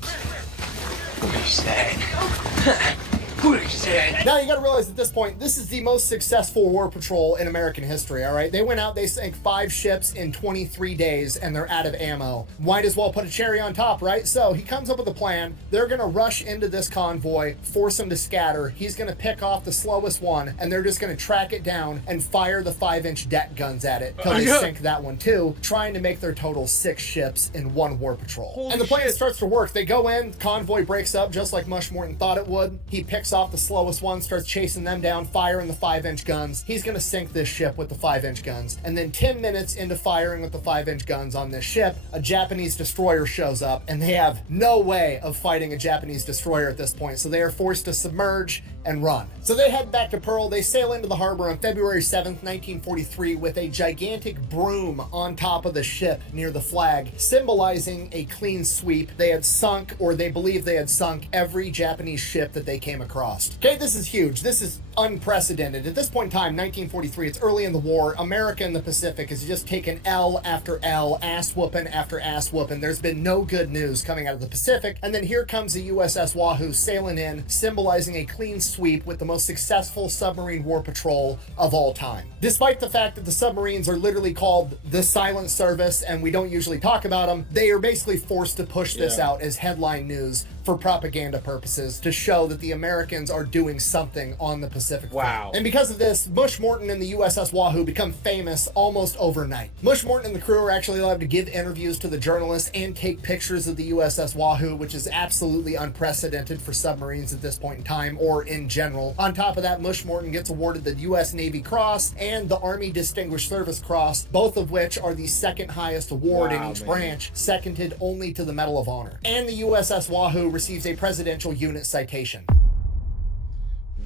What is that? What is that? Now you gotta realize at this point, this is the most successful war patrol in American history, all right? They went out, they sank 5 ships in 23 days, and they're out of ammo. Might as well put a cherry on top, right? So he comes up with a plan. They're gonna rush into this convoy, force them to scatter. He's gonna pick off the slowest one, and they're just gonna track it down and fire the 5-inch deck guns at it till they sink that one too, trying to make their total 6 ships in one war patrol. And the plan starts to work. They go in, convoy breaks up just like Mush Morton thought it would. He picks off the slowest one, starts chasing them down, firing the 5-inch guns. He's gonna sink this ship with the 5-inch guns. And then 10 minutes into firing with the 5-inch guns on this ship, a Japanese destroyer shows up, and they have no way of fighting a Japanese destroyer at this point, so they are forced to submerge and run. So they head back to Pearl. They sail into the harbor on February 7th, 1943 with a gigantic broom on top of the ship near the flag, symbolizing a clean sweep. They had sunk, or they believe they had sunk, every Japanese ship that they came across. crossed. Okay, this is huge. This is unprecedented. At this point in time, 1943, it's early in the war. America in the Pacific has just taken L after L, ass whooping after ass whooping. There's been no good news coming out of the Pacific. And then here comes the USS Wahoo sailing in, symbolizing a clean sweep with the most successful submarine war patrol of all time. Despite the fact that the submarines are literally called the Silent Service and we don't usually talk about them, they are basically forced to push this out as headline news for propaganda purposes to show that the Americans are doing something on the Pacific. Wow. And because of this, Mush Morton and the USS Wahoo become famous almost overnight. Mush Morton and the crew are actually allowed to give interviews to the journalists and take pictures of the USS Wahoo, which is absolutely unprecedented for submarines at this point in time or in general. On top of that, Mush Morton gets awarded the U.S. Navy Cross and the Army Distinguished Service Cross, both of which are the second highest award in each branch, seconded only to the Medal of Honor. And the USS Wahoo receives a Presidential Unit Citation.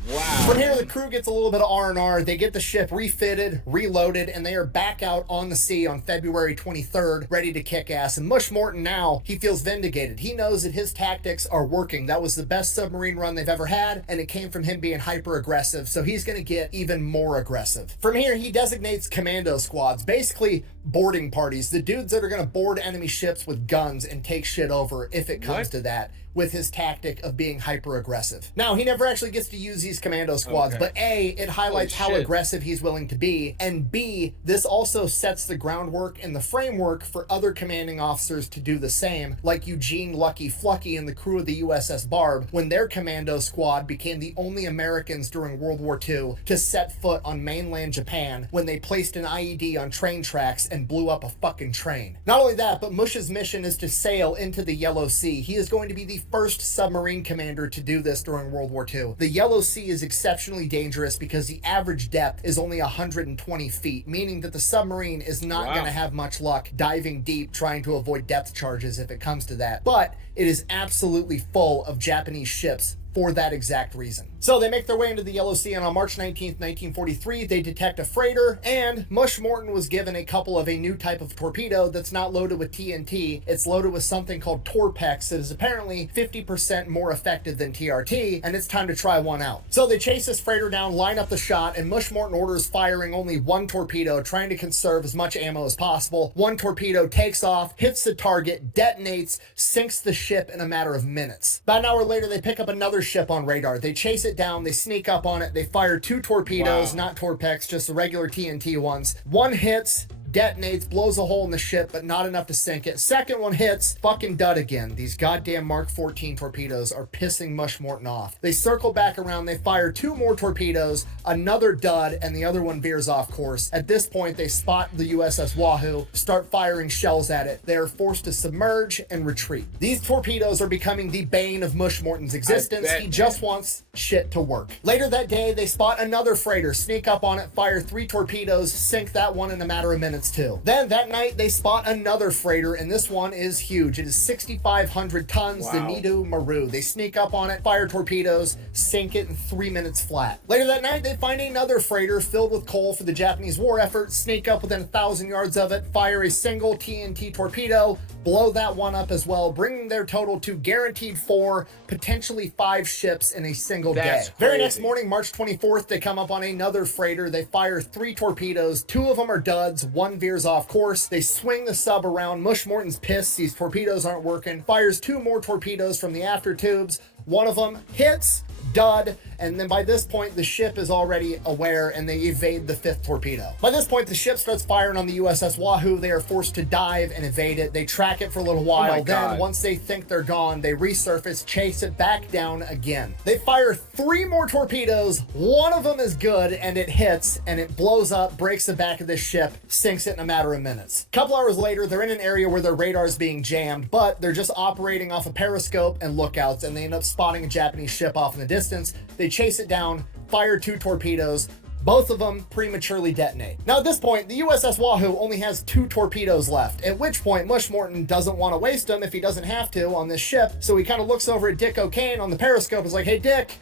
Wow. From here, the crew gets a little bit of R&R. They get the ship refitted, reloaded, and they are back out on the sea on February 23rd, ready to kick ass. And Mush Morton now, he feels vindicated. He knows that his tactics are working. That was the best submarine run they've ever had, and it came from him being hyper-aggressive, so he's going to get even more aggressive. From here, he designates commando squads, basically boarding parties, the dudes that are going to board enemy ships with guns and take shit over if it comes to that, with his tactic of being hyper-aggressive. Now, he never actually gets to use these commando squads, but A, it highlights how aggressive he's willing to be, and B, this also sets the groundwork and the framework for other commanding officers to do the same, like Eugene Lucky Flucky and the crew of the USS Barb, when their commando squad became the only Americans during World War II to set foot on mainland Japan when they placed an IED on train tracks and blew up a fucking train. Not only that, but Mush's mission is to sail into the Yellow Sea. He is going to be the first submarine commander to do this during World War II. The Yellow Sea is exceptionally dangerous because the average depth is only 120 feet, meaning that the submarine is not going to have much luck diving deep trying to avoid depth charges if it comes to that. But it is absolutely full of Japanese ships for that exact reason. So they make their way into the Yellow Sea, and on March 19th, 1943, they detect a freighter, and Mush Morton was given a couple of a new type of torpedo that's not loaded with TNT. It's loaded with something called Torpex that is apparently 50% more effective than TRT, and it's time to try one out. So they chase this freighter down, line up the shot, and Mush Morton orders firing only one torpedo, trying to conserve as much ammo as possible. One torpedo takes off, hits the target, detonates, sinks the ship in a matter of minutes. About an hour later, they pick up another ship on radar. They chase it down, they sneak up on it, they fire two torpedoes, not Torpex, just the regular TNT ones. One hits, detonates, blows a hole in the ship, but not enough to sink it. Second one hits, fucking dud again. These goddamn Mark 14 torpedoes are pissing Mush Morton off. They circle back around, they fire two more torpedoes, another dud, and the other one veers off course. At this point, they spot the USS Wahoo, start firing shells at it. They are forced to submerge and retreat. These torpedoes are becoming the bane of Mush Morton's existence. He just wants shit to work. Later that day, they spot another freighter, sneak up on it, fire three torpedoes, sink that one in a matter of minutes too. Then that night they spot another freighter, and this one is huge. It is 6,500 tons, the Nido Maru. They sneak up on it, fire torpedoes, sink it in 3 minutes flat. Later that night they find another freighter filled with coal for the Japanese war effort, sneak up within 1,000 yards of it, fire a single TNT torpedo, blow that one up as well, bringing their total to guaranteed 4, potentially 5 ships in a single day. Very next morning, March 24th, they come up on another freighter. They fire 3 torpedoes. 2 of them are duds. 1 veers off course. They swing the sub around. Mush Morton's pissed. These torpedoes aren't working. Fires 2 more torpedoes from the after tubes. One of them hits, dud, and then by this point the ship is already aware and they evade the 5th torpedo. By this point the ship starts firing on the USS Wahoo. They are forced to dive and evade it. They track it for a little while. Then once they think they're gone, they resurface, chase it back down again. They fire 3 more torpedoes. One of them is good and it hits and it blows up, breaks the back of this ship, sinks it in a matter of minutes. A couple hours later, they're in an area where their radar is being jammed, but they're just operating off a periscope and lookouts, and they end up spotting a Japanese ship off in the distance. They chase it down, fire 2 torpedoes. Both of them prematurely detonate. Now at this point, the USS Wahoo only has 2 torpedoes left, at which point Mush Morton doesn't want to waste them if he doesn't have to on this ship, so he kind of looks over at Dick O'Kane on the periscope and is like, hey Dick,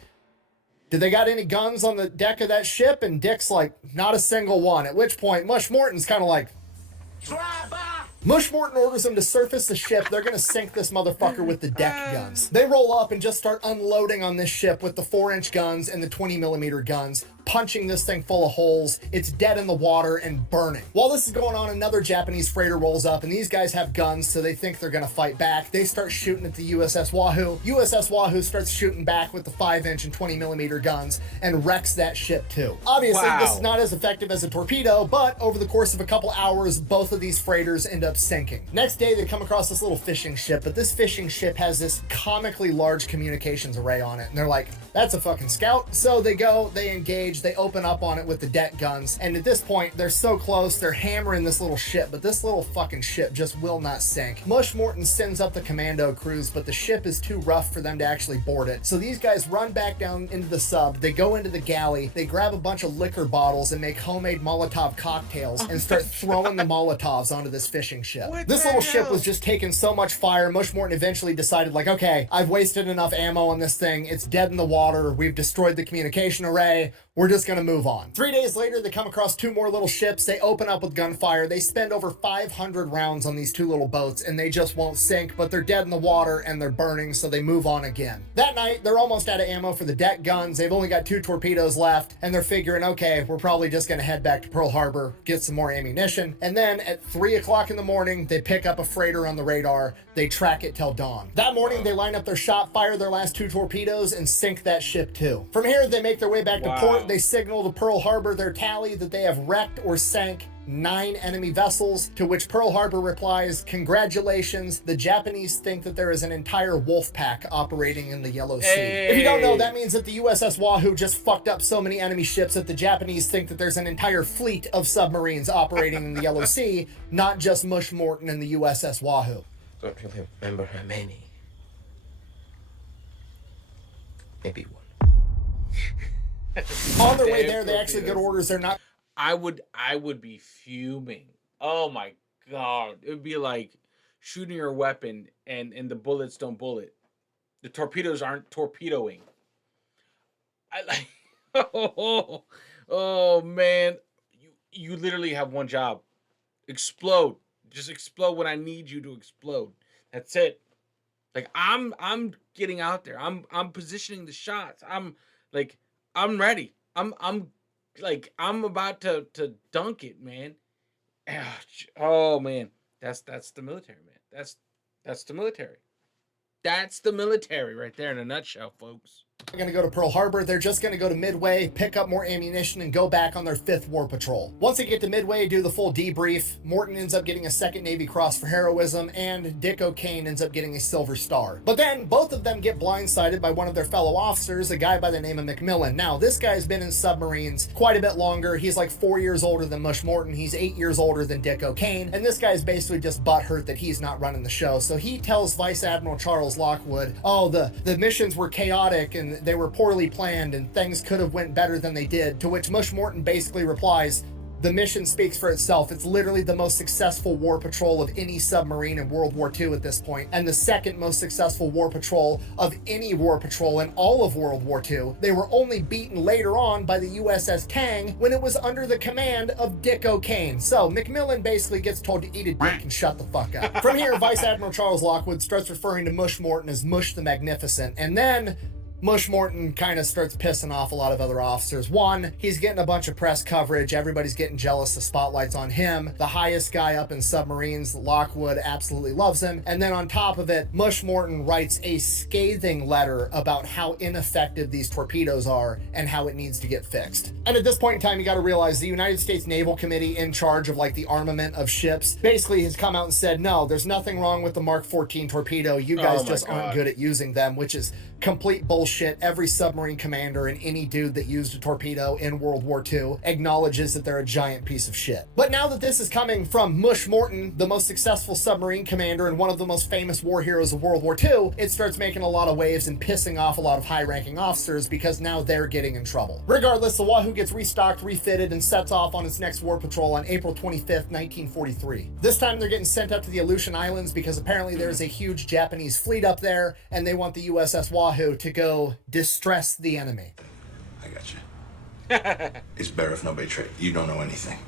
did they got any guns on the deck of that ship? And Dick's like, not a single one, at which point Mush Morton's kind of like, Mush Morton orders them to surface the ship. They're gonna sink this motherfucker with the deck guns. They roll up and just start unloading on this ship with the 4-inch guns and the 20mm guns, punching this thing full of holes. It's dead in the water and burning. While this is going on, another Japanese freighter rolls up, and these guys have guns, so they think they're gonna fight back. They start shooting at the USS Wahoo. USS Wahoo starts shooting back with the 5-inch and 20mm guns and wrecks that ship too. Obviously, this is not as effective as a torpedo, but over the course of a couple hours, both of these freighters end up sinking. Next day, they come across this little fishing ship, but this fishing ship has this comically large communications array on it, and they're like, that's a fucking scout. So they go, they engage, they open up on it with the deck guns, and at this point, they're so close, they're hammering this little ship, but this little fucking ship just will not sink. Mush Morton sends up the commando crews, but the ship is too rough for them to actually board it. So these guys run back down into the sub, they go into the galley, they grab a bunch of liquor bottles and make homemade Molotov cocktails and start throwing the Molotovs onto this fishing ship. This little ship was just taking so much fire, Mush Morton eventually decided, like, okay, I've wasted enough ammo on this thing, it's dead in the water, we've destroyed the communication array, we're just gonna move on. 3 days later, they come across 2 more little ships. They open up with gunfire. They spend over 500 rounds on these 2 little boats, and they just won't sink, but they're dead in the water and they're burning, so they move on again. That night, they're almost out of ammo for the deck guns. They've only got 2 torpedoes left, and they're figuring, okay, we're probably just gonna head back to Pearl Harbor, get some more ammunition. And then at 3 o'clock in the morning, they pick up a freighter on the radar. They track it till dawn. That morning, they line up their shot, fire their last 2 torpedoes, and sink that ship too. From here, they make their way back to port. They signal to Pearl Harbor their tally that they have wrecked or sank 9 enemy vessels, to which Pearl Harbor replies, congratulations, the Japanese think that there is an entire wolf pack operating in the Yellow Sea. If you don't know, that means that the USS Wahoo just fucked up so many enemy ships that the Japanese think that there's an entire fleet of submarines operating in the Yellow Sea, not just Mush Morton and the USS Wahoo. Don't really remember how many. Maybe 1. On their way there, they actually get orders. They're not. I would be fuming. Oh my god. It would be like shooting your weapon and the bullets don't bullet. The torpedoes aren't torpedoing. I like oh man. You literally have one job. Explode. Just explode when I need you to explode. That's it. Like I'm getting out there. I'm positioning the shots. I'm ready. I'm about to dunk it, man. Oh man, that's the military, man. That's the military. That's the military right there in a nutshell, folks. They're going to go to Pearl Harbor. They're just going to go to Midway, pick up more ammunition, and go back on their 5th war patrol. Once they get to Midway, do the full debrief. Morton ends up getting a 2nd Navy Cross for heroism, and Dick O'Kane ends up getting a Silver Star. But then both of them get blindsided by one of their fellow officers, a guy by the name of McMillan. Now, this guy's been in submarines quite a bit longer. He's like 4 years older than Mush Morton. He's 8 years older than Dick O'Kane. And this guy's basically just butthurt that he's not running the show. So he tells Vice Admiral Charles Lockwood, oh, the missions were chaotic and they were poorly planned and things could have went better than they did, to which Mush Morton basically replies, the mission speaks for itself. It's literally the most successful war patrol of any submarine in World War II at this point, and the 2nd most successful war patrol of any war patrol in all of World War II. They were only beaten later on by the USS Tang when it was under the command of Dick O'Kane. So McMillan basically gets told to eat a dick and shut the fuck up. From here, Vice Admiral Charles Lockwood starts referring to Mush Morton as Mush the Magnificent, and then Mush Morton kind of starts pissing off a lot of other officers. One, he's getting a bunch of press coverage. Everybody's getting jealous. The spotlight's on him. The highest guy up in submarines, Lockwood, absolutely loves him. And then on top of it, Mush Morton writes a scathing letter about how ineffective these torpedoes are and how it needs to get fixed. And at this point in time, you got to realize the United States Naval Committee in charge of like the armament of ships basically has come out and said, no, there's nothing wrong with the Mark 14 torpedo. You guys just aren't good at using them, which is complete bullshit. Every submarine commander and any dude that used a torpedo in World War II acknowledges that they're a giant piece of shit. But now that this is coming from Mush Morton, the most successful submarine commander and one of the most famous war heroes of World War II, it starts making a lot of waves and pissing off a lot of high-ranking officers because now they're getting in trouble. Regardless, the Wahoo gets restocked, refitted, and sets off on its next war patrol on April 25th, 1943. This time they're getting sent up to the Aleutian Islands because apparently there's a huge Japanese fleet up there and they want the USS Wahoo to go distress the enemy. I got you. It's better if nobody you don't know anything.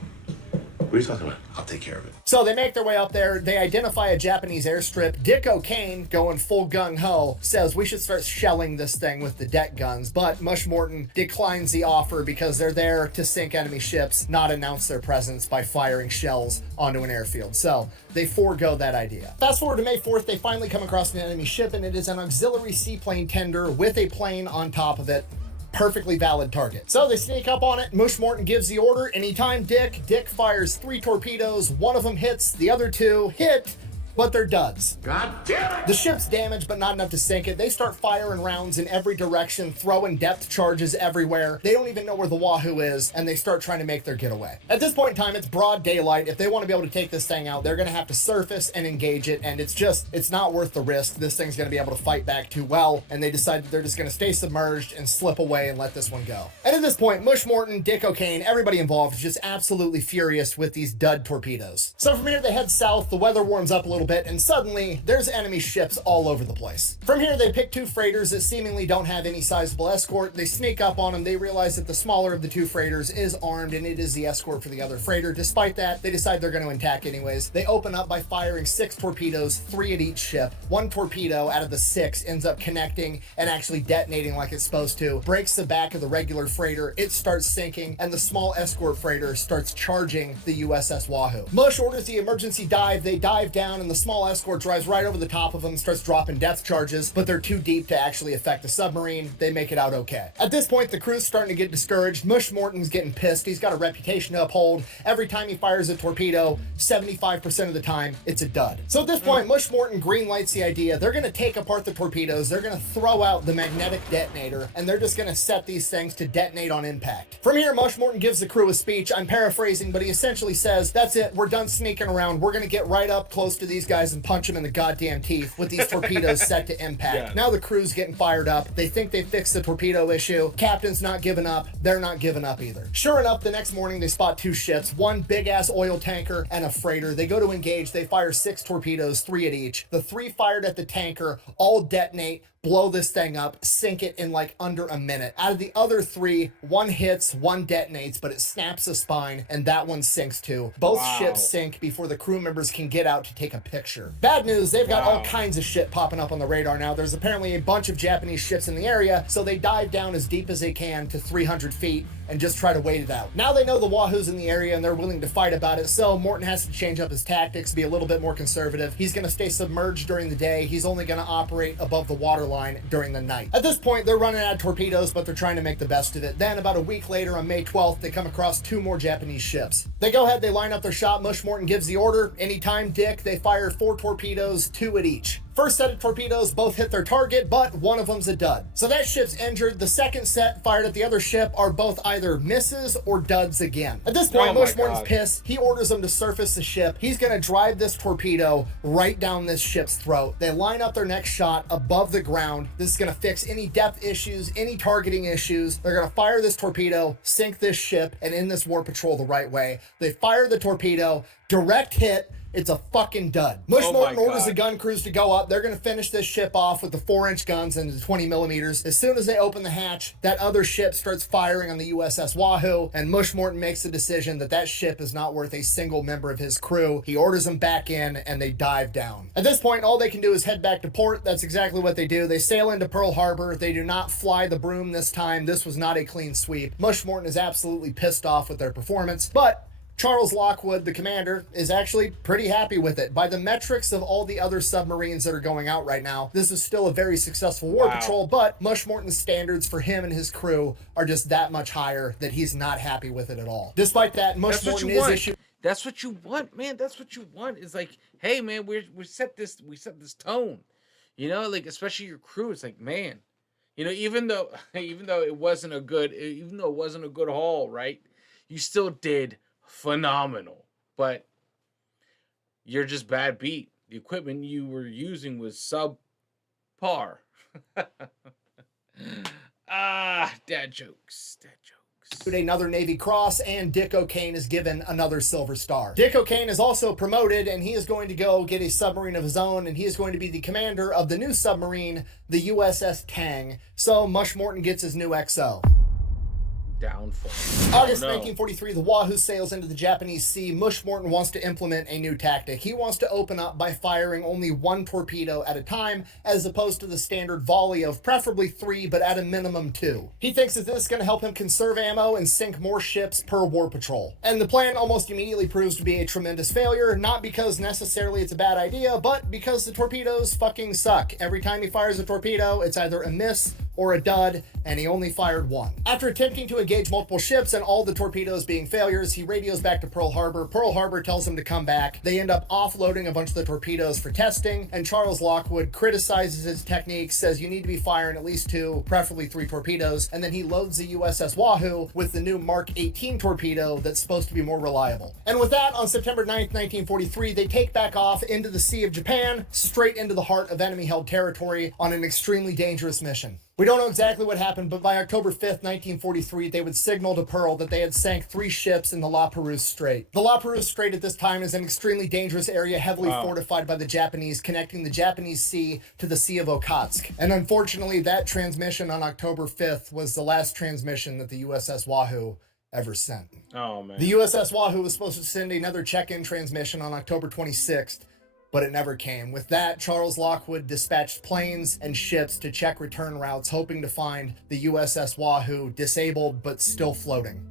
What are you talking about? I'll take care of it. So they make their way up there. They identify a Japanese airstrip. Dick O'Kane, going full gung-ho, says we should start shelling this thing with the deck guns. But Mush Morton declines the offer because they're there to sink enemy ships, not announce their presence by firing shells onto an airfield. So they forego that idea. Fast forward to May 4th, they finally come across an enemy ship, and it is an auxiliary seaplane tender with a plane on top of it. Perfectly valid target. So they sneak up on it. Mush Morton gives the order. Anytime Dick fires 3 torpedoes. One of them hits, the other 2 hit, but they're duds. God damn it! The ship's damaged, but not enough to sink it. They start firing rounds in every direction, throwing depth charges everywhere. They don't even know where the Wahoo is, and they start trying to make their getaway. At this point in time, it's broad daylight. If they want to be able to take this thing out, they're going to have to surface and engage it, and it's not worth the risk. This thing's going to be able to fight back too well, and they decide that they're just going to stay submerged and slip away and let this one go. And at this point, Mush Morton, Dick O'Kane, everybody involved is just absolutely furious with these dud torpedoes. So from here, they head south. The weather warms up a little bit, and suddenly there's enemy ships all over the place. From here, they pick 2 freighters that seemingly don't have any sizable escort. They sneak up on them. They realize that the smaller of the 2 freighters is armed, and it is the escort for the other freighter. Despite that, they decide they're going to attack anyways. They open up by firing 6 torpedoes, 3 at each ship. 1 torpedo out of the 6 ends up connecting and actually detonating like it's supposed to, breaks the back of the regular freighter. It starts sinking, and the small escort freighter starts charging the USS Wahoo. Mush orders the emergency dive. They dive down, and the small escort drives right over the top of them, starts dropping depth charges, but they're too deep to actually affect the submarine. They make it out okay. At this point, the crew's starting to get discouraged. Mush Morton's getting pissed. He's got a reputation to uphold. Every time he fires a torpedo, 75% of the time, it's a dud. So at this point, Mush Morton greenlights the idea. They're going to take apart the torpedoes. They're going to throw out the magnetic detonator, and they're just going to set these things to detonate on impact. From here, Mush Morton gives the crew a speech. I'm paraphrasing, but he essentially says, that's it. We're done sneaking around. We're going to get right up close to these guys and punch them in the goddamn teeth with these torpedoes set to impact. Yeah. Now the crew's getting fired up. They think they fixed the torpedo issue. Captain's not giving up. They're not giving up either. Sure enough, the next morning they spot 2 ships, 1 big-ass oil tanker and a freighter. They go to engage. They fire 6 torpedoes, 3 at each. The 3 fired at the tanker all detonate, blow this thing up, sink it in like under a minute. Out of the other 3, 1 hits, 1 detonates, but it snaps a spine, and that one sinks too. Both ships sink before the crew members can get out to take a picture. Bad news, they've got all kinds of shit popping up on the radar now. There's apparently a bunch of Japanese ships in the area, so they dive down as deep as they can to 300 feet and just try to wait it out. Now they know the Wahoo's in the area and they're willing to fight about it, so Morton has to change up his tactics, be a little bit more conservative. He's going to stay submerged during the day. He's only going to operate above the waterline during the night. At this point, they're running out of torpedoes, but they're trying to make the best of it. Then about a week later, on May 12th, they come across 2 more Japanese ships. They go ahead, they line up their shot. Mush Morton gives the order. Anytime Dick, they fire 4 torpedoes, 2 at each. First set of torpedoes both hit their target, but one of them's a dud. So that ship's injured. The second set fired at the other ship are both either misses or duds again. At this point, Mush Morton's pissed. He orders them to surface the ship. He's going to drive this torpedo right down this ship's throat. They line up their next shot above the ground. This is going to fix any depth issues, any targeting issues. They're going to fire this torpedo, sink this ship, and end this war patrol the right way. They fire the torpedo, direct hit. It's a fucking dud. Mush Morton orders the gun crews to go up. They're going to finish this ship off with the 4-inch guns and the 20 millimeters. As soon as they open the hatch, that other ship starts firing on the USS Wahoo, and Mush Morton makes the decision that that ship is not worth a single member of his crew. He orders them back in, and they dive down. At this point, all they can do is head back to port. That's exactly what they do. They sail into Pearl Harbor. They do not fly the broom this time. This was not a clean sweep. Mush Morton is absolutely pissed off with their performance, but Charles Lockwood, the commander, is actually pretty happy with it. By the metrics of all the other submarines that are going out right now, this is still a very successful war patrol, but Mush Morton's standards for him and his crew are just that much higher that he's not happy with it at all. Despite that, Mush Morton is issued... That's what you want, man. That's what you want. It's like, hey, man, we set this tone. You know, like, especially your crew. It's like, man, you know, even though it wasn't a good haul, right? You still did phenomenal, but you're just bad beat. The equipment you were using was subpar. Dad jokes. Another Navy Cross, and Dick O'Kane is given another Silver Star. Dick O'Kane is also promoted, and he is going to go get a submarine of his own, and he is going to be the commander of the new submarine, the USS Tang. So Mush Morton gets his new XO. downfall. August Oh, no. 1943, the Wahoo sails into the Japanese Sea. Mush Morton wants to implement a new tactic. He wants to open up by firing only one torpedo at a time, as opposed to the standard volley of preferably 3, but at a minimum 2. He thinks that this is going to help him conserve ammo and sink more ships per war patrol. And the plan almost immediately proves to be a tremendous failure, not because necessarily it's a bad idea, but because the torpedoes fucking suck. Every time he fires a torpedo, it's either a miss or a dud, and he only fired one. After attempting to engage multiple ships and all the torpedoes being failures, he radios back to Pearl Harbor. Pearl Harbor tells him to come back. They end up offloading a bunch of the torpedoes for testing, and Charles Lockwood criticizes his technique, says you need to be firing at least 2, preferably 3 torpedoes, and then he loads the USS Wahoo with the new Mark 18 torpedo that's supposed to be more reliable. And with that, on September 9th, 1943, they take back off into the Sea of Japan, straight into the heart of enemy-held territory on an extremely dangerous mission. We don't know exactly what happened, but by October 5th, 1943, they would signal to Pearl that they had sank 3 ships in the La Perouse Strait. The La Perouse Strait at this time is an extremely dangerous area, heavily fortified by the Japanese, connecting the Japanese Sea to the Sea of Okhotsk. And unfortunately, that transmission on October 5th was the last transmission that the USS Wahoo ever sent. Oh, man. The USS Wahoo was supposed to send another check-in transmission on October 26th, but it never came. With that, Charles Lockwood dispatched planes and ships to check return routes, hoping to find the USS Wahoo disabled but still floating.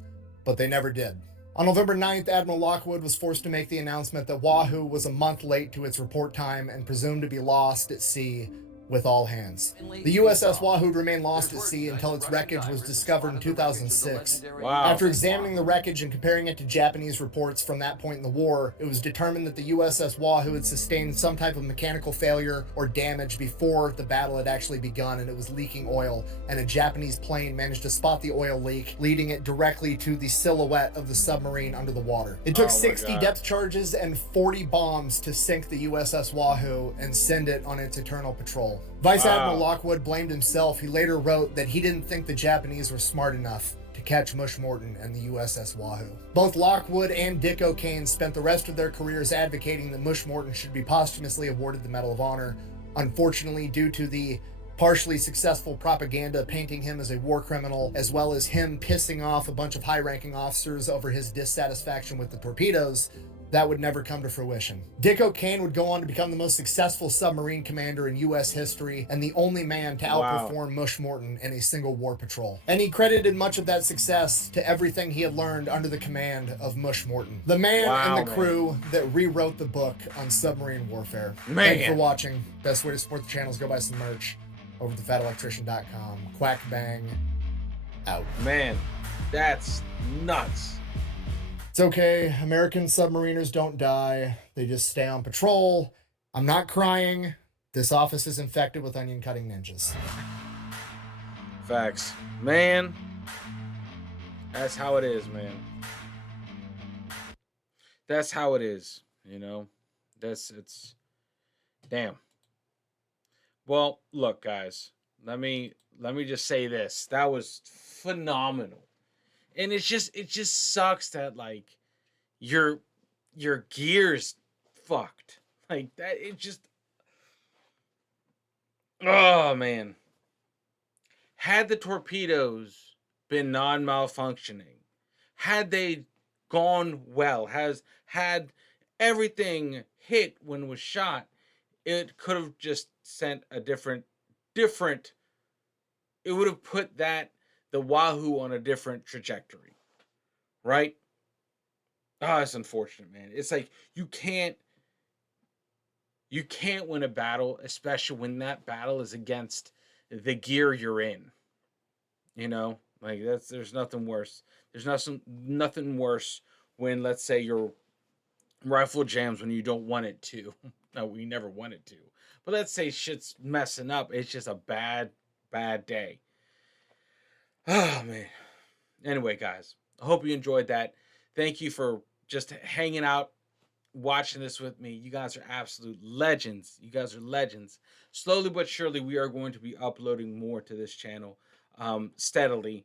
But they never did. On November 9th, Admiral Lockwood was forced to make the announcement that Wahoo was a month late to its report time and presumed to be lost at sea with all hands. The USS Wahoo remained lost at sea until its wreckage was discovered in 2006. Wow. After examining the wreckage and comparing it to Japanese reports from that point in the war, it was determined that the USS Wahoo had sustained some type of mechanical failure or damage before the battle had actually begun, and it was leaking oil, and a Japanese plane managed to spot the oil leak, leading it directly to the silhouette of the submarine under the water. It took 60 depth charges and 40 bombs to sink the USS Wahoo and send it on its eternal patrol. Vice Admiral Lockwood blamed himself. He later wrote that he didn't think the Japanese were smart enough to catch Mush Morton and the USS Wahoo. Both Lockwood and Dick O'Kane spent the rest of their careers advocating that Mush Morton should be posthumously awarded the Medal of Honor. Unfortunately, due to the partially successful propaganda painting him as a war criminal, as well as him pissing off a bunch of high-ranking officers over his dissatisfaction with the torpedoes, that would never come to fruition. Dick O'Kane would go on to become the most successful submarine commander in U.S. history and the only man to outperform Mush Morton in a single war patrol. And he credited much of that success to everything he had learned under the command of Mush Morton, the man and the crew that rewrote the book on submarine warfare. Thanks for watching. Best way to support the channel is go buy some merch over at thefatelectrician.com. Quack bang out. Man, that's nuts. It's okay. American submariners don't die. They just stay on patrol. I'm not crying. This office is infected with onion cutting ninjas. Facts. Man, that's how it is, man. That's how it is, you know? It's damn. Well, look, guys. Let me just say this. That was phenomenal. And it just sucks that, like, your gear's fucked. Like, that, it just... Oh, man. Had the torpedoes been non-malfunctioning, had they gone well, had everything hit when it was shot, it could have just sent a different... It would have put the Wahoo on a different trajectory, right? It's unfortunate, man. It's like you can't win a battle, especially when that battle is against the gear you're in. You know, like there's nothing worse. There's nothing worse when, let's say, your rifle jams when you don't want it to. No, we never want it to. But let's say shit's messing up. It's just a bad day. Oh, man. Anyway, guys, I hope you enjoyed that. Thank you for just hanging out, watching this with me. You guys are absolute legends. You guys are legends. Slowly but surely, we are going to be uploading more to this channel steadily.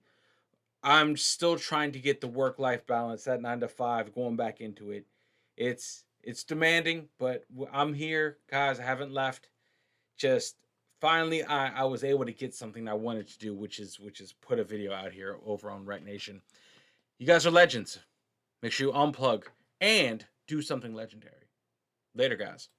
I'm still trying to get the work-life balance, that 9 to 5, going back into it. It's demanding, but I'm here, guys. I haven't left. Just finally I was able to get something I wanted to do, which is put a video out here over on Rec Nation. You guys are legends. Make sure you unplug and do something legendary. Later, guys.